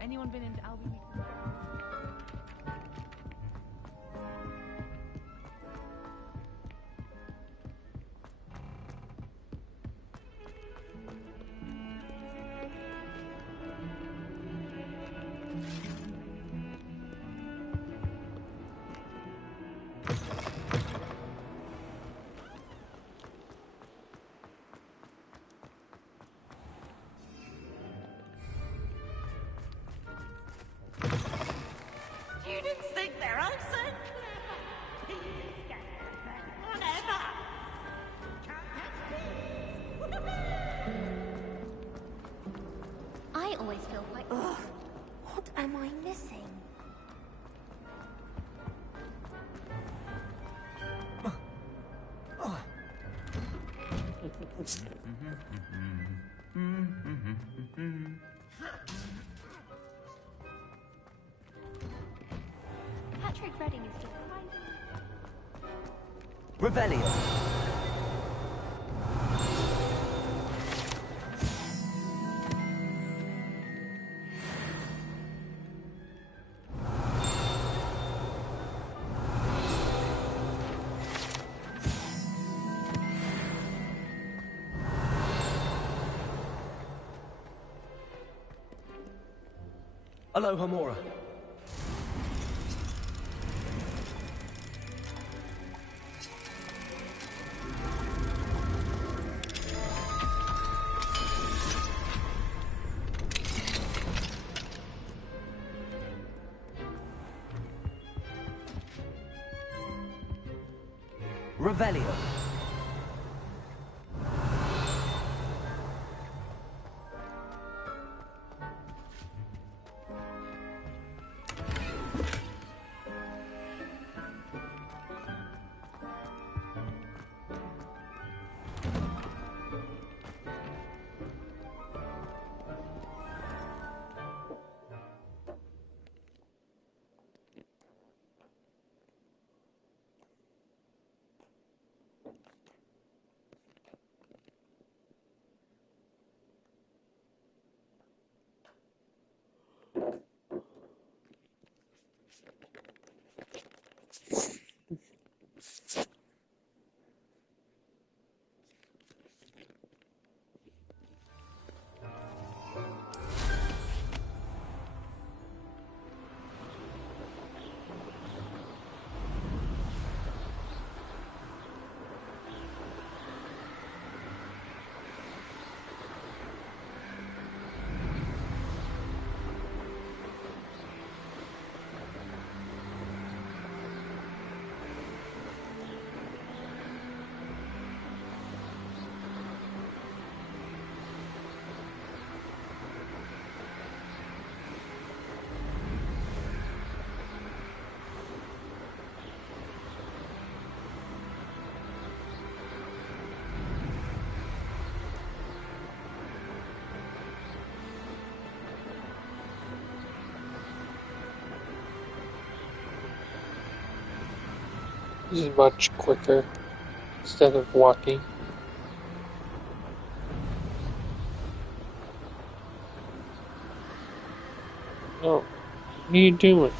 Anyone been into Albany? You didn't think they're out so clever. Whatever. Can't catch I always feel like, ugh, what am I missing? Patrick Redding is surprising. Revelio. Aloha Mora. Revelio. This is much quicker instead of walking. What are you doing?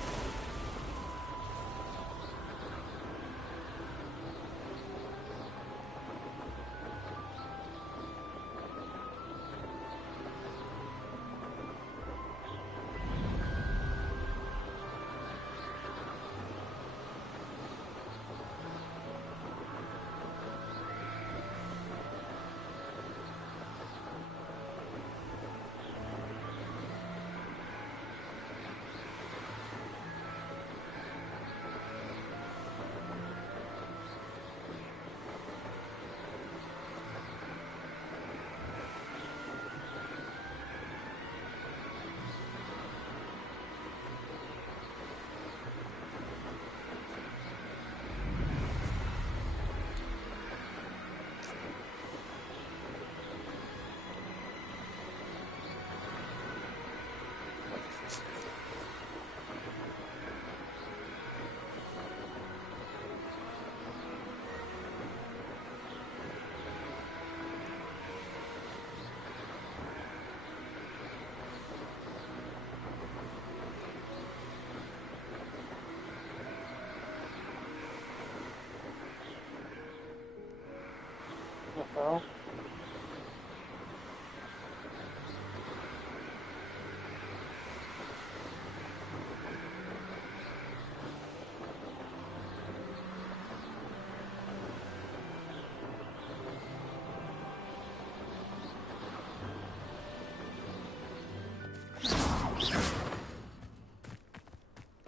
Uh-oh.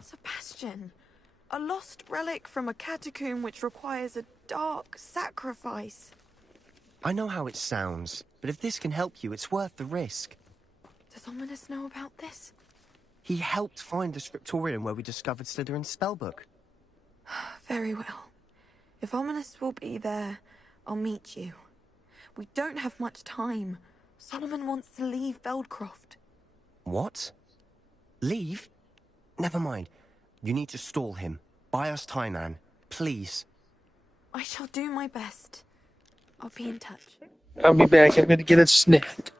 Sebastian, a lost relic from a catacomb which requires a dark sacrifice. I know how it sounds, but if this can help you, it's worth the risk. Does Ominous know about this? He helped find the scriptorium where we discovered Slytherin's spellbook. Very well. If Ominous will be there, I'll meet you. We don't have much time. Solomon wants to leave Feldcroft. What? Leave? Never mind. You need to stall him. Buy us time, Anne. Please. I shall do my best. I'll be in touch. I'll be back. I'm gonna get a snack.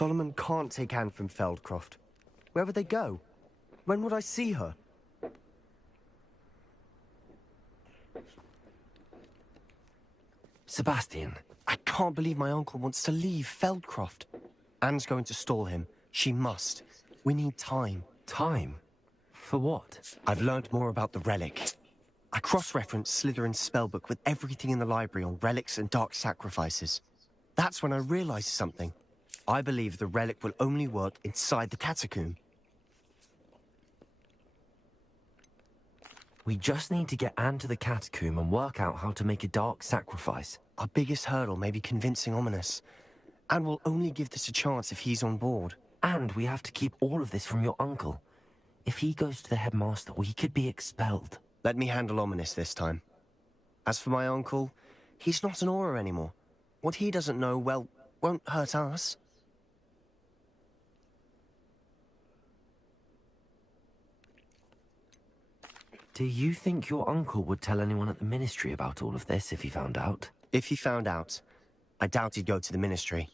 Solomon can't take Anne from Feldcroft. Where would they go? When would I see her? Sebastian. I can't believe my uncle wants to leave Feldcroft. Anne's going to stall him. She must. We need time. Time? For what? I've learned more about the relic. I cross-referenced Slytherin's spellbook with everything in the library on relics and dark sacrifices. That's when I realized something. I believe the relic will only work inside the catacomb. We just need to get Anne to the catacomb and work out how to make a dark sacrifice. Our biggest hurdle may be convincing Ominous. Anne will only give this a chance if he's on board. And we have to keep all of this from your uncle. If he goes to the headmaster, we could be expelled. Let me handle Ominous this time. As for my uncle, he's not an Auror anymore. What he doesn't know, well, won't hurt us. Do you think your uncle would tell anyone at the Ministry about all of this if he found out? If he found out, I doubt he'd go to the Ministry.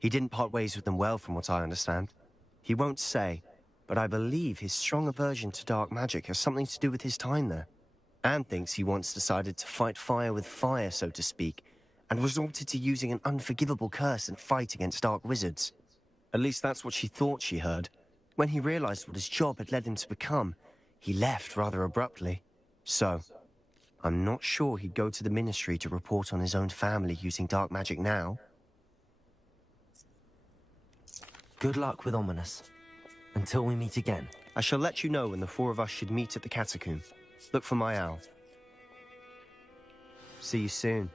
He didn't part ways with them well, from what I understand. He won't say, but I believe his strong aversion to dark magic has something to do with his time there. Anne thinks he once decided to fight fire with fire, so to speak, and resorted to using an unforgivable curse and fight against dark wizards. At least that's what she thought she heard. When he realized what his job had led him to become, he left rather abruptly. So, I'm not sure he'd go to the Ministry to report on his own family using dark magic now. Good luck with Ominous. Until we meet again. I shall let you know when the four of us should meet at the catacomb. Look for my owl. See you soon.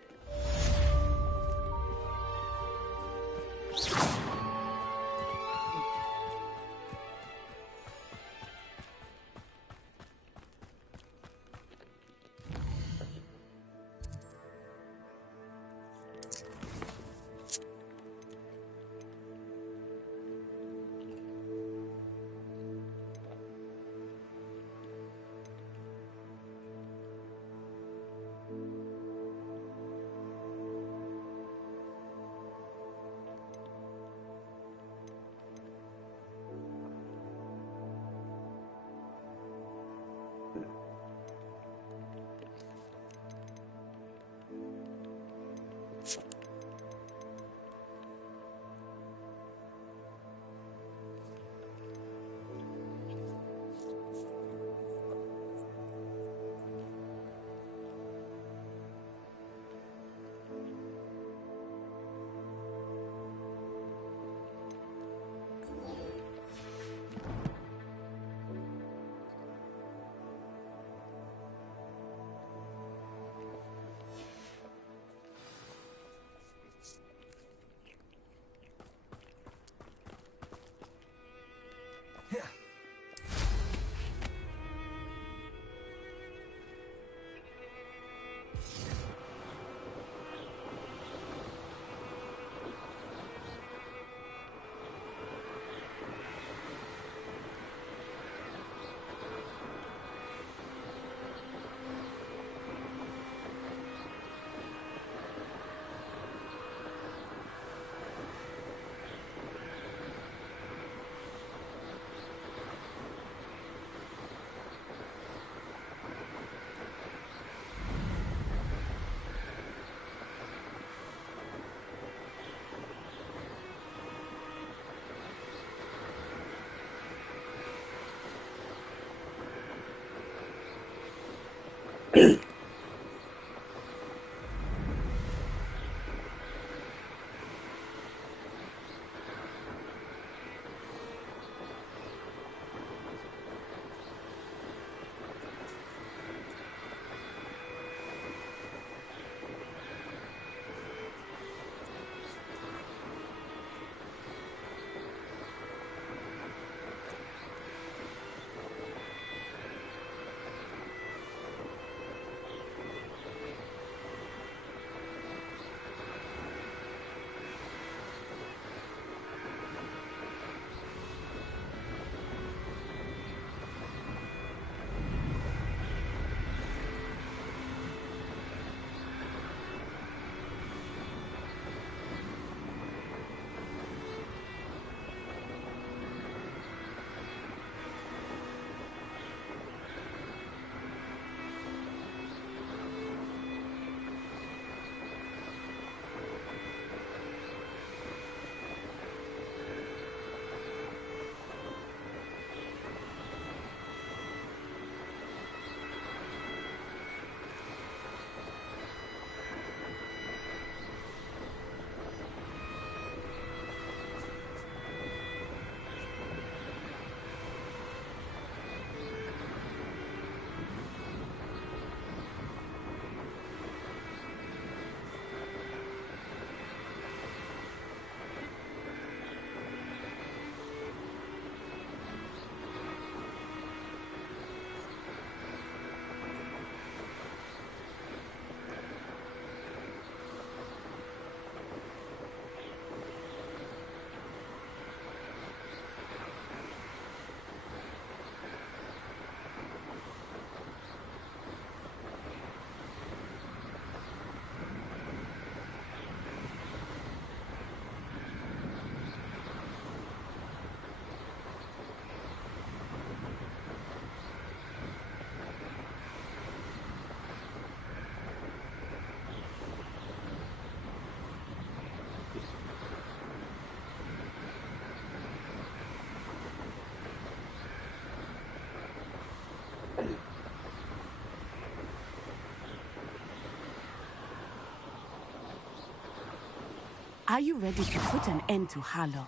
Are you ready to put an end to Harlow?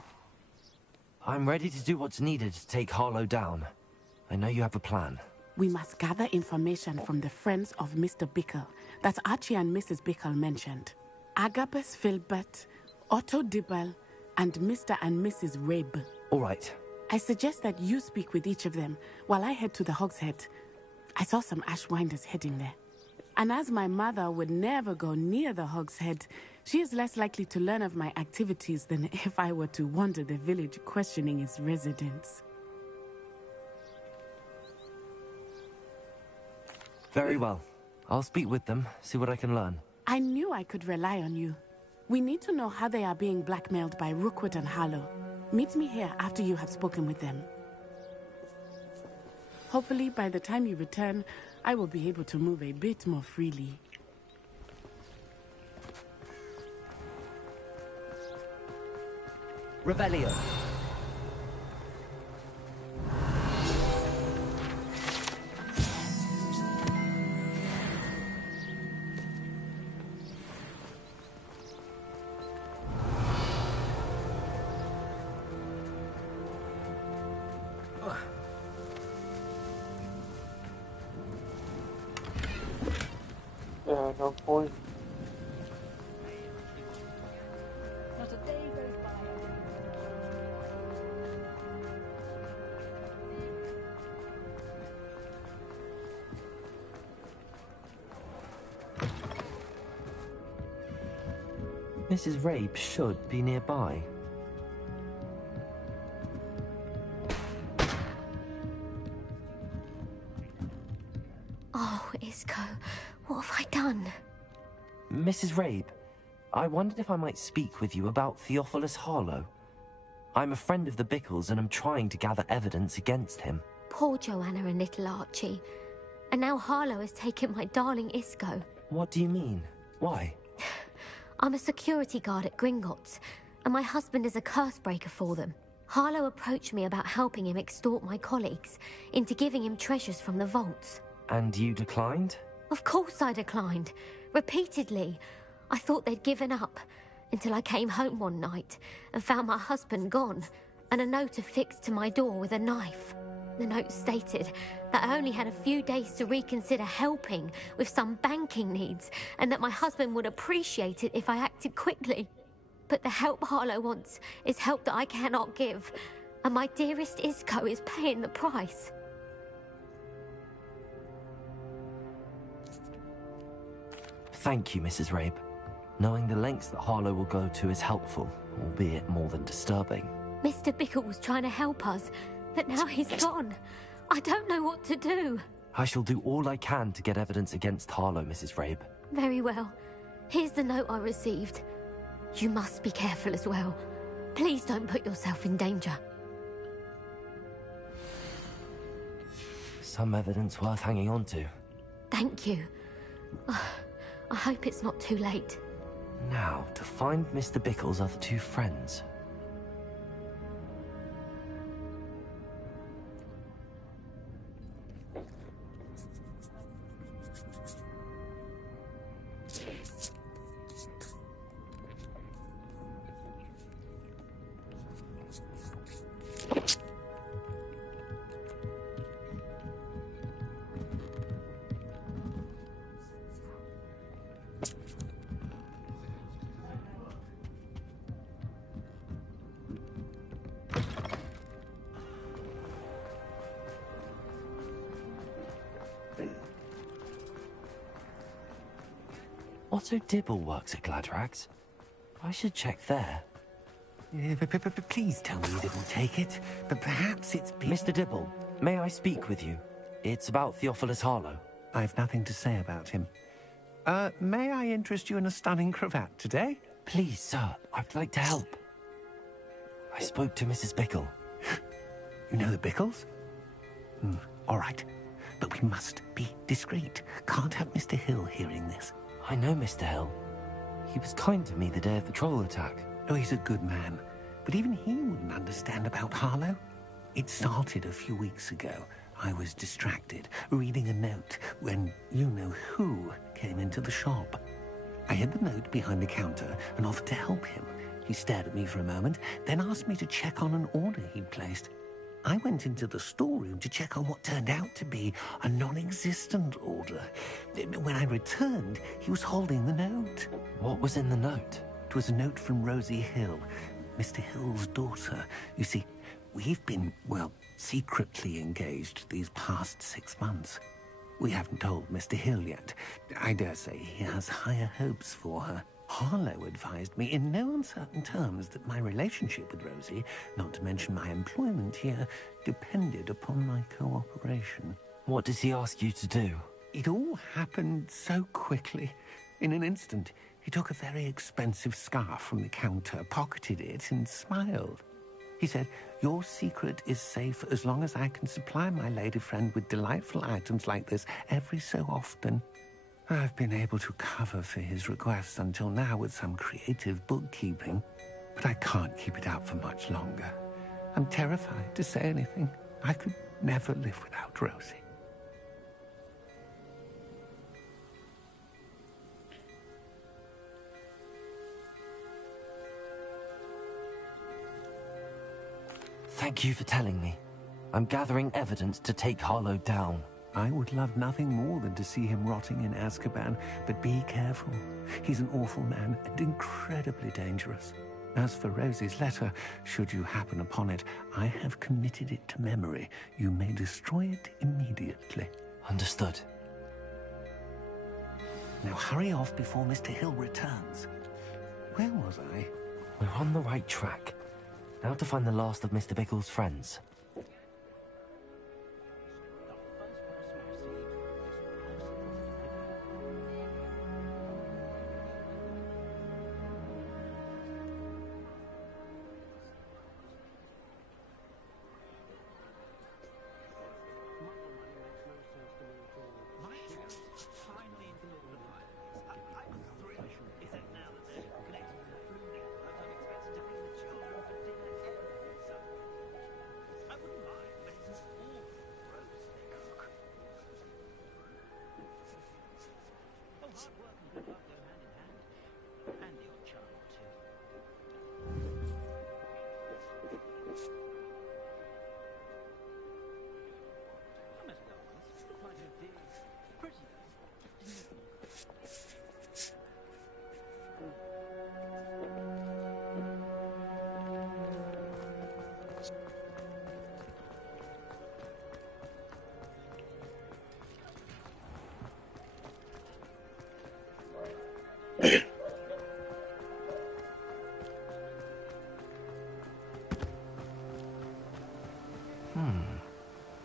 I'm ready to do what's needed to take Harlow down. I know you have a plan. We must gather information from the friends of Mr. Bickle that Archie and Mrs. Bickle mentioned. Agabus Filbert, Otto Dibble, and Mr. and Mrs. Rabe. All right. I suggest that you speak with each of them while I head to the Hogshead. I saw some Ashwinders heading there. And as my mother would never go near the Hogshead, she is less likely to learn of my activities than if I were to wander the village questioning its residents. Very well. I'll speak with them, see what I can learn. I knew I could rely on you. We need to know how they are being blackmailed by Rookwood and Harlow. Meet me here after you have spoken with them. Hopefully, by the time you return, I will be able to move a bit more freely. Revelio. No point. Not a day goes by. Mrs. Rabe should be nearby. Oh, Isco, what have I done? Mrs. Rabe, I wondered if I might speak with you about Theophilus Harlow. I'm a friend of the Bickles and I'm trying to gather evidence against him. Poor Joanna and little Archie. And now Harlow has taken my darling Isco. What do you mean? Why? I'm a security guard at Gringotts, and my husband is a curse breaker for them. Harlow approached me about helping him extort my colleagues into giving him treasures from the vaults. And you declined? Of course I declined. Repeatedly. I thought they'd given up, until I came home one night and found my husband gone, and a note affixed to my door with a knife. The note stated that I only had a few days to reconsider helping with some banking needs, and that my husband would appreciate it if I acted quickly. But the help Harlow wants is help that I cannot give, and my dearest Isco is paying the price. Thank you, Mrs. Rabe. Knowing the lengths that Harlow will go to is helpful, albeit more than disturbing. Mr. Bickle was trying to help us, but now he's gone. I don't know what to do. I shall do all I can to get evidence against Harlow, Mrs. Rabe. Very well. Here's the note I received. You must be careful as well. Please don't put yourself in danger. Some evidence worth hanging on to. Thank you. I hope it's not too late. Now, to find Mr. Bickle's other two friends. Otto Dibble works at Gladrags. I should check there. Please tell me you didn't take it. But perhaps it's been... Mr. Dibble, may I speak with you? It's about Theophilus Harlow. I've nothing to say about him. May I interest you in a stunning cravat today? Please, sir. I'd like to help. I spoke to Mrs. Bickle. You know the Bickles? All right. But we must be discreet. Can't have Mr. Hill hearing this. I know Mr. Hill. He was kind to me the day of the troll attack. Oh, he's a good man. But even he wouldn't understand about Harlow. It started a few weeks ago. I was distracted, reading a note, when you-know-who came into the shop. I hid the note behind the counter and offered to help him. He stared at me for a moment, then asked me to check on an order he'd placed. I went into the storeroom to check on what turned out to be a non-existent order. When I returned, he was holding the note. What was in the note? It was a note from Rosie Hill, Mr. Hill's daughter. You see, we've been, well, secretly engaged these past 6 months. We haven't told Mr. Hill yet. I dare say he has higher hopes for her. Harlow advised me in no uncertain terms that my relationship with Rosie, not to mention my employment here, depended upon my cooperation. What did he ask you to do? It all happened so quickly. In an instant, he took a very expensive scarf from the counter, pocketed it, and smiled. He said, "Your secret is safe as long as I can supply my lady friend with delightful items like this every so often." I've been able to cover for his requests until now with some creative bookkeeping, but I can't keep it out for much longer. I'm terrified to say anything. I could never live without Rosie. Thank you for telling me. I'm gathering evidence to take Harlow down. I would love nothing more than to see him rotting in Azkaban, but be careful. He's an awful man and incredibly dangerous. As for Rosie's letter, should you happen upon it, I have committed it to memory. You may destroy it immediately. Understood. Now hurry off before Mr. Hill returns. Where was I? We're on the right track. Now to find the last of Mr. Bickle's friends.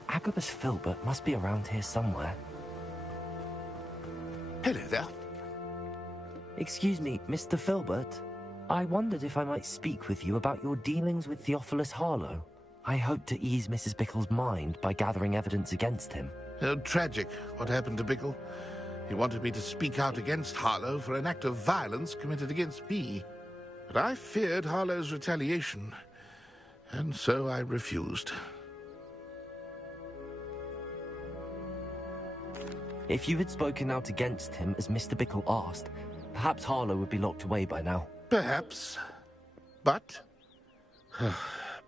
Agabus Filbert must be around here somewhere. Hello there. Excuse me, Mr. Filbert. I wondered if I might speak with you about your dealings with Theophilus Harlow. I hope to ease Mrs. Bickle's mind by gathering evidence against him. Tragic what happened to Bickle. He wanted me to speak out against Harlow for an act of violence committed against me. But I feared Harlow's retaliation, and so I refused. If you had spoken out against him as Mr. Bickle asked, perhaps Harlow would be locked away by now. Perhaps. But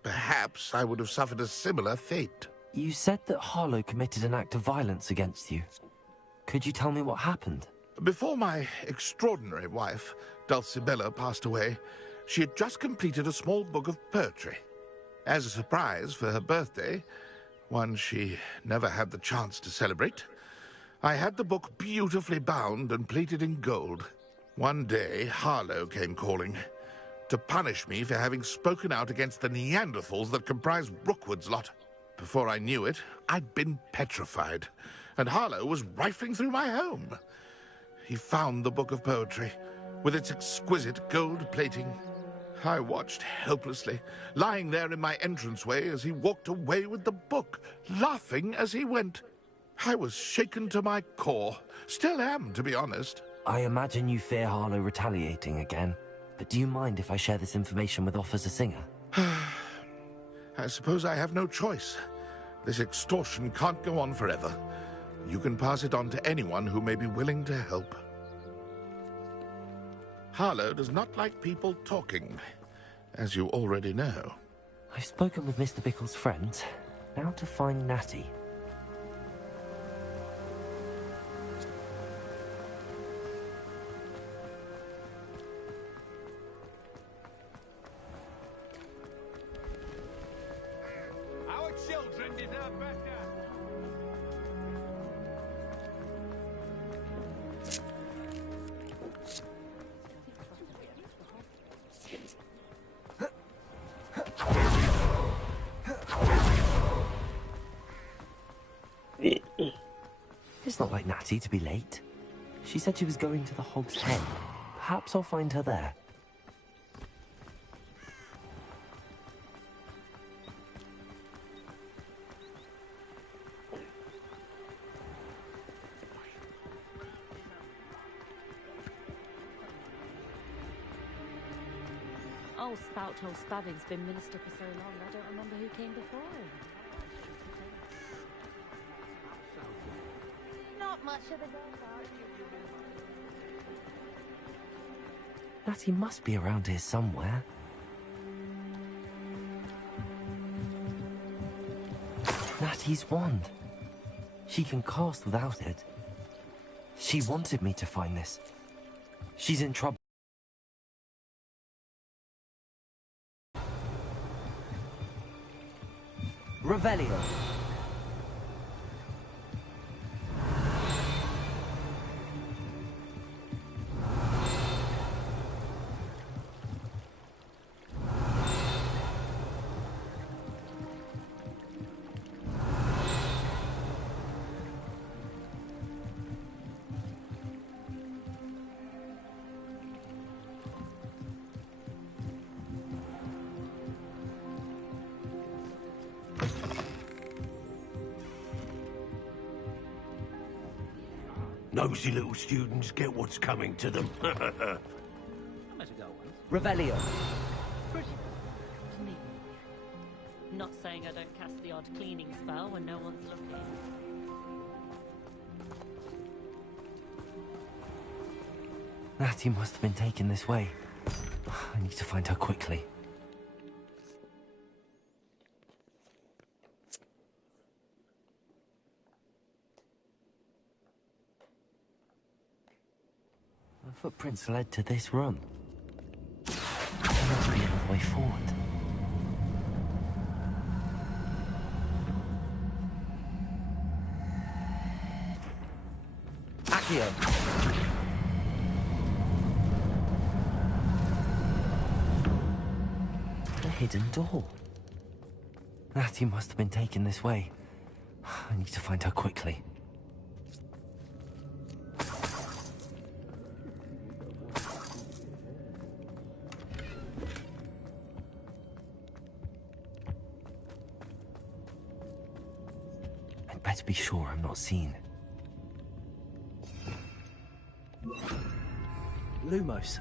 perhaps I would have suffered a similar fate. You said that Harlow committed an act of violence against you. Could you tell me what happened? Before my extraordinary wife, Dulcibella, passed away, she had just completed a small book of poetry. As a surprise for her birthday, one she never had the chance to celebrate, I had the book beautifully bound and plated in gold. One day, Harlow came calling to punish me for having spoken out against the Neanderthals that comprised Rookwood's lot. Before I knew it, I'd been petrified, and Harlow was rifling through my home. He found the book of poetry, with its exquisite gold plating. I watched helplessly, lying there in my entranceway as he walked away with the book, laughing as he went. I was shaken to my core. Still am, to be honest. I imagine you fear Harlow retaliating again. But do you mind if I share this information with Officer Singer? I suppose I have no choice. This extortion can't go on forever. You can pass it on to anyone who may be willing to help. Harlow does not like people talking. as you already know. I've spoken with Mr. Bickle's friends. Now to find Natty. Our children deserve better. It's not like Natty to be late. She said she was going to the Hog's Head. Perhaps I'll find her there. Old Spout Hole Spavin's been minister for so long, I don't remember who came before him. Not much of a dog. Natty must be around here somewhere. Natty's wand. She can cast without it. She wanted me to find this. She's in trouble. Revelio. Nosy little students get what's coming to them. Revelio. Pretty neat. Not saying I don't cast the odd cleaning spell when no one's looking. Natty must have been taken this way. I need to find her quickly. The footprints led to this room. There must be another way forward. Accio! The hidden door. Natty must have been taken this way. I need to find her quickly. I'd better be sure I'm not seen. Lumos.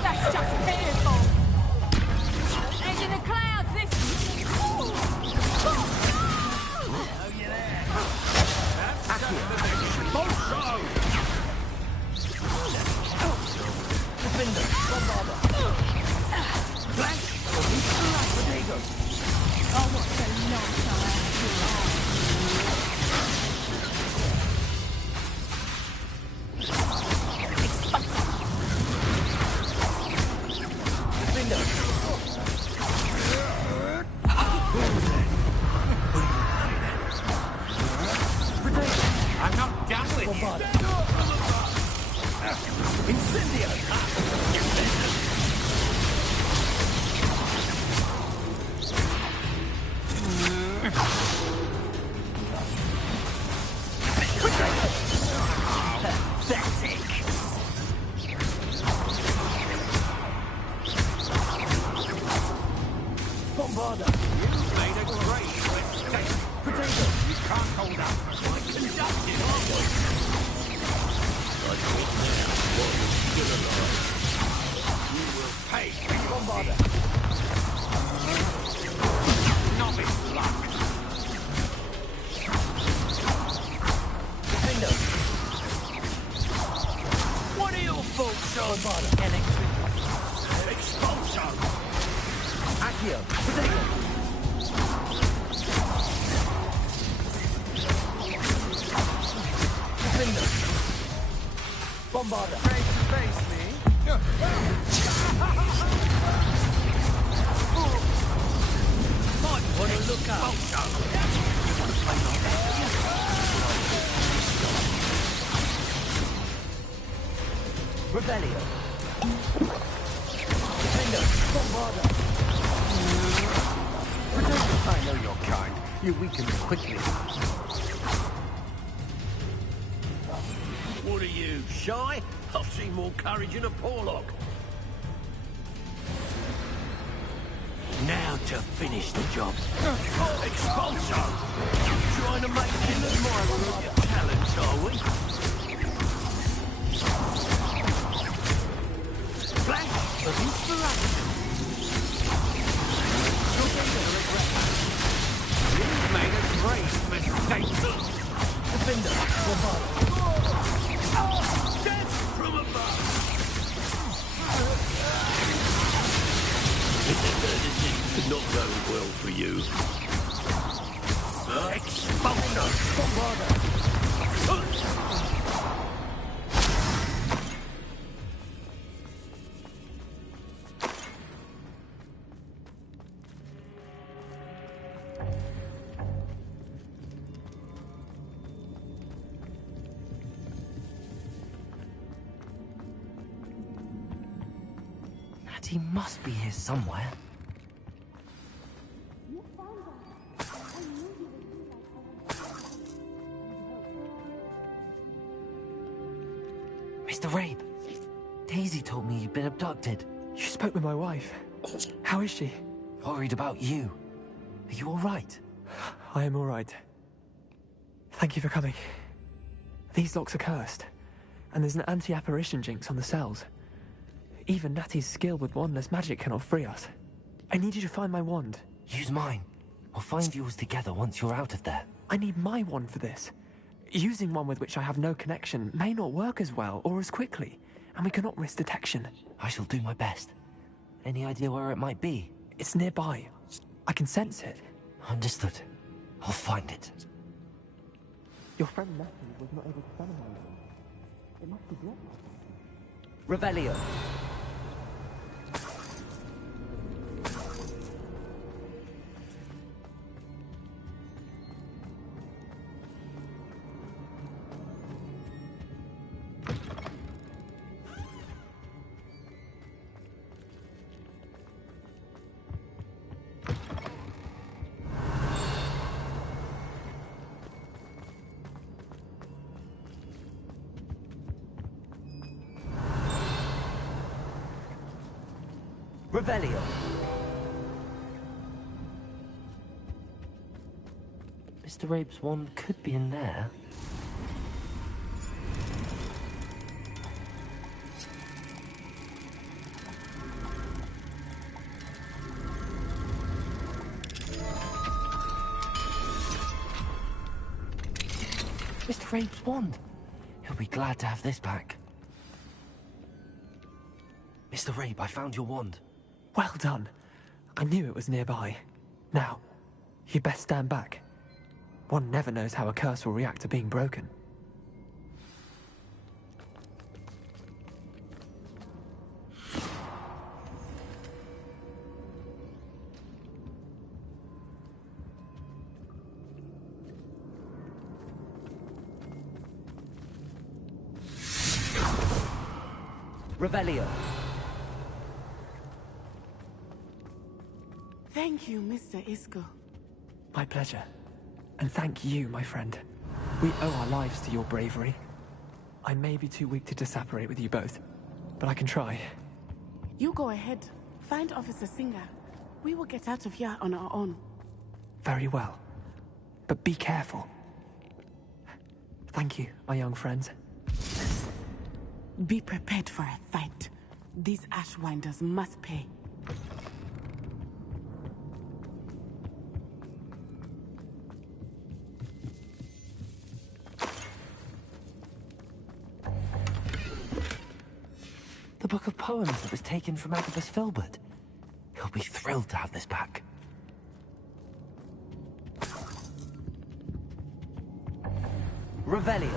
That's just pitiful! And in the clouds, this... done with you. Incendio! Pathetic. Bombarder! You made a great mistake. Potato! You can't hold up. I conducted, aren't we? I think now while you're still alive. You will pay for your Bombarder! novice luck. Defender! What are your faults on? Bombarder! Electric. Expulso. Accio! Potato! Defender! Bombarder! Afraid to face me? Might want to look up. Rebellion! Defender! Bombarder! I know your kind. You weaken quickly. What are you, shy? I've seen more courage in a Porlock. Now to finish the job. Expulso! Trying to make him admire of your talents, are we? Flash of inspiration. You've made a great mistake. Defender! Bombarder! Death from above. This is not going well for you. Expulso. Bombarder! He must be here somewhere. Mr. Rabe, Daisy told me you'd been abducted. You spoke with my wife. How is she? Worried about you. Are you all right? I am all right. Thank you for coming. These locks are cursed, and there's an anti-apparition jinx on the cells. Even Natty's skill with wandless magic cannot free us. I need you to find my wand. Use mine. We'll find yours together once you're out of there. I need my wand for this. Using one with which I have no connection may not work as well or as quickly, and we cannot risk detection. I shall do my best. Any idea where it might be? It's nearby. I can sense it. Understood. I'll find it. Your friend Natty was not able to summon my wand. It must be blocked. Revelio. Revelio. Mr. Rabe's wand could be in there. Mr. Rabe's wand. He'll be glad to have this back. Mr. Rabe, I found your wand. Well done. I knew it was nearby. Now, you'd best stand back. One never knows how a curse will react to being broken. Revelio. Thank you, Mr. Isco. My pleasure. And thank you, my friend. We owe our lives to your bravery. I may be too weak to disapparate with you both, but I can try. You go ahead. Find Officer Singer. We will get out of here on our own. Very well. But be careful. Thank you, my young friends. Be prepared for a fight. These Ashwinders must pay. The book of poems that was taken from Agabus Filbert. He'll be thrilled to have this back. Revelio.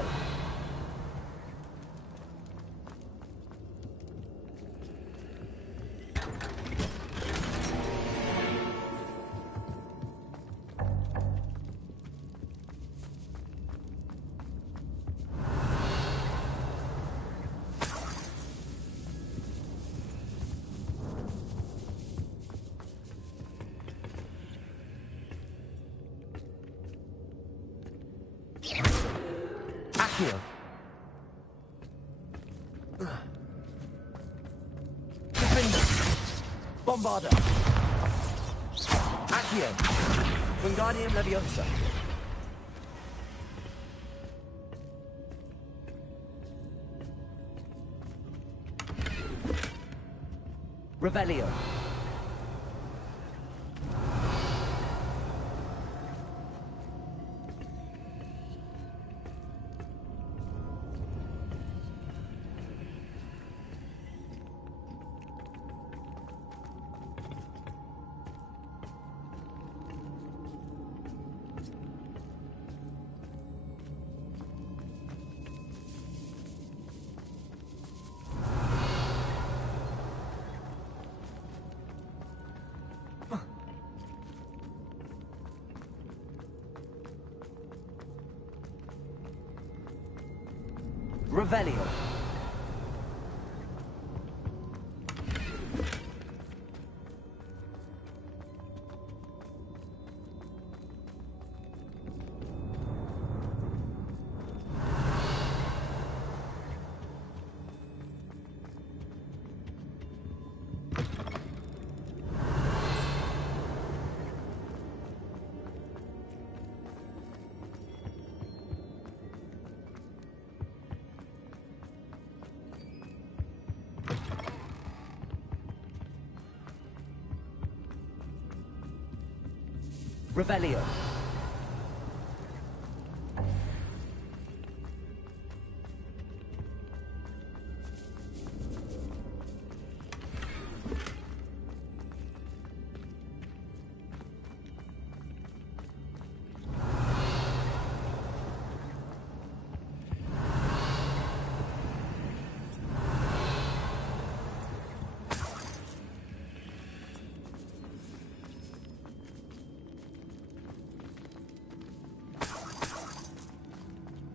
Accio. Defender. Bombarda. Accio. Wingardium Leviosa. Revelio. Revelio. Revelio.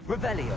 Revelio.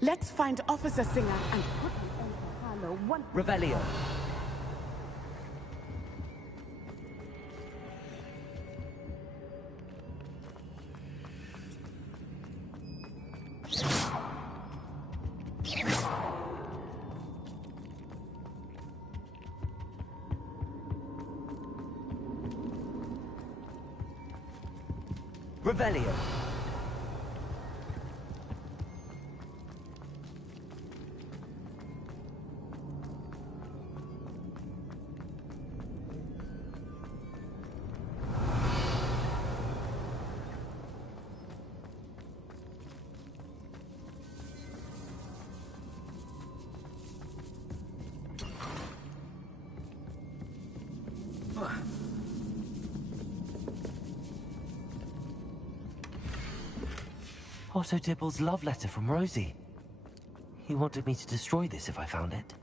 Let's find Officer Singer and put an end to Harlow once. Revelio. Revelio. Otto Dibble's love letter from Rosie. He wanted me to destroy this if I found it.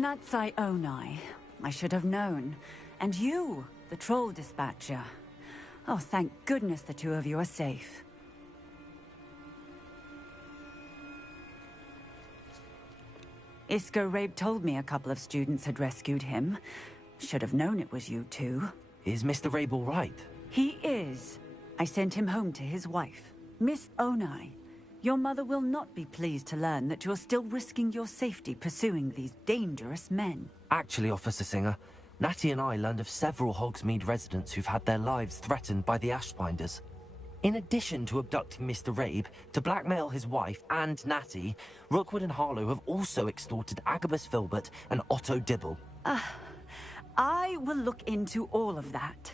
Natsai Onai. I should have known. And you, the troll dispatcher. Oh, thank goodness the two of you are safe. Isco Rabe told me a couple of students had rescued him. Should have known it was you two. Is Mr. Rabe all right? He is. I sent him home to his wife. Miss Onai, your mother will not be pleased to learn that you're still risking your safety pursuing these dangerous men. Actually, Officer Singer, Natty and I learned of several Hogsmeade residents who've had their lives threatened by the Ashbinders. In addition to abducting Mr. Rabe, to blackmail his wife and Natty, Rookwood and Harlow have also extorted Agabus Filbert and Otto Dibble. I will look into all of that.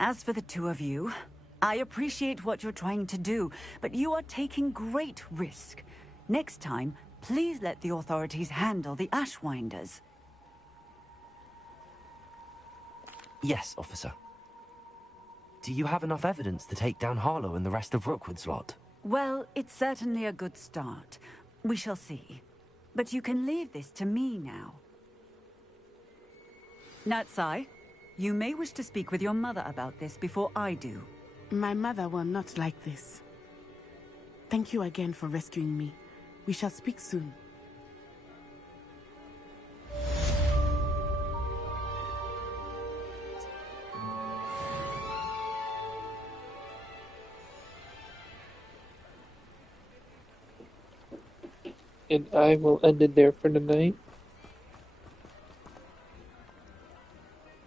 As for the two of you, I appreciate what you're trying to do, but you are taking great risk. Next time, please let the authorities handle the Ashwinders. Yes, officer. Do you have enough evidence to take down Harlow and the rest of Rookwood's lot? Well, it's certainly a good start. We shall see. But you can leave this to me now. Natsai, you may wish to speak with your mother about this before I do. My mother will not like this. Thank you again for rescuing me. We shall speak soon. And I will end it there for tonight.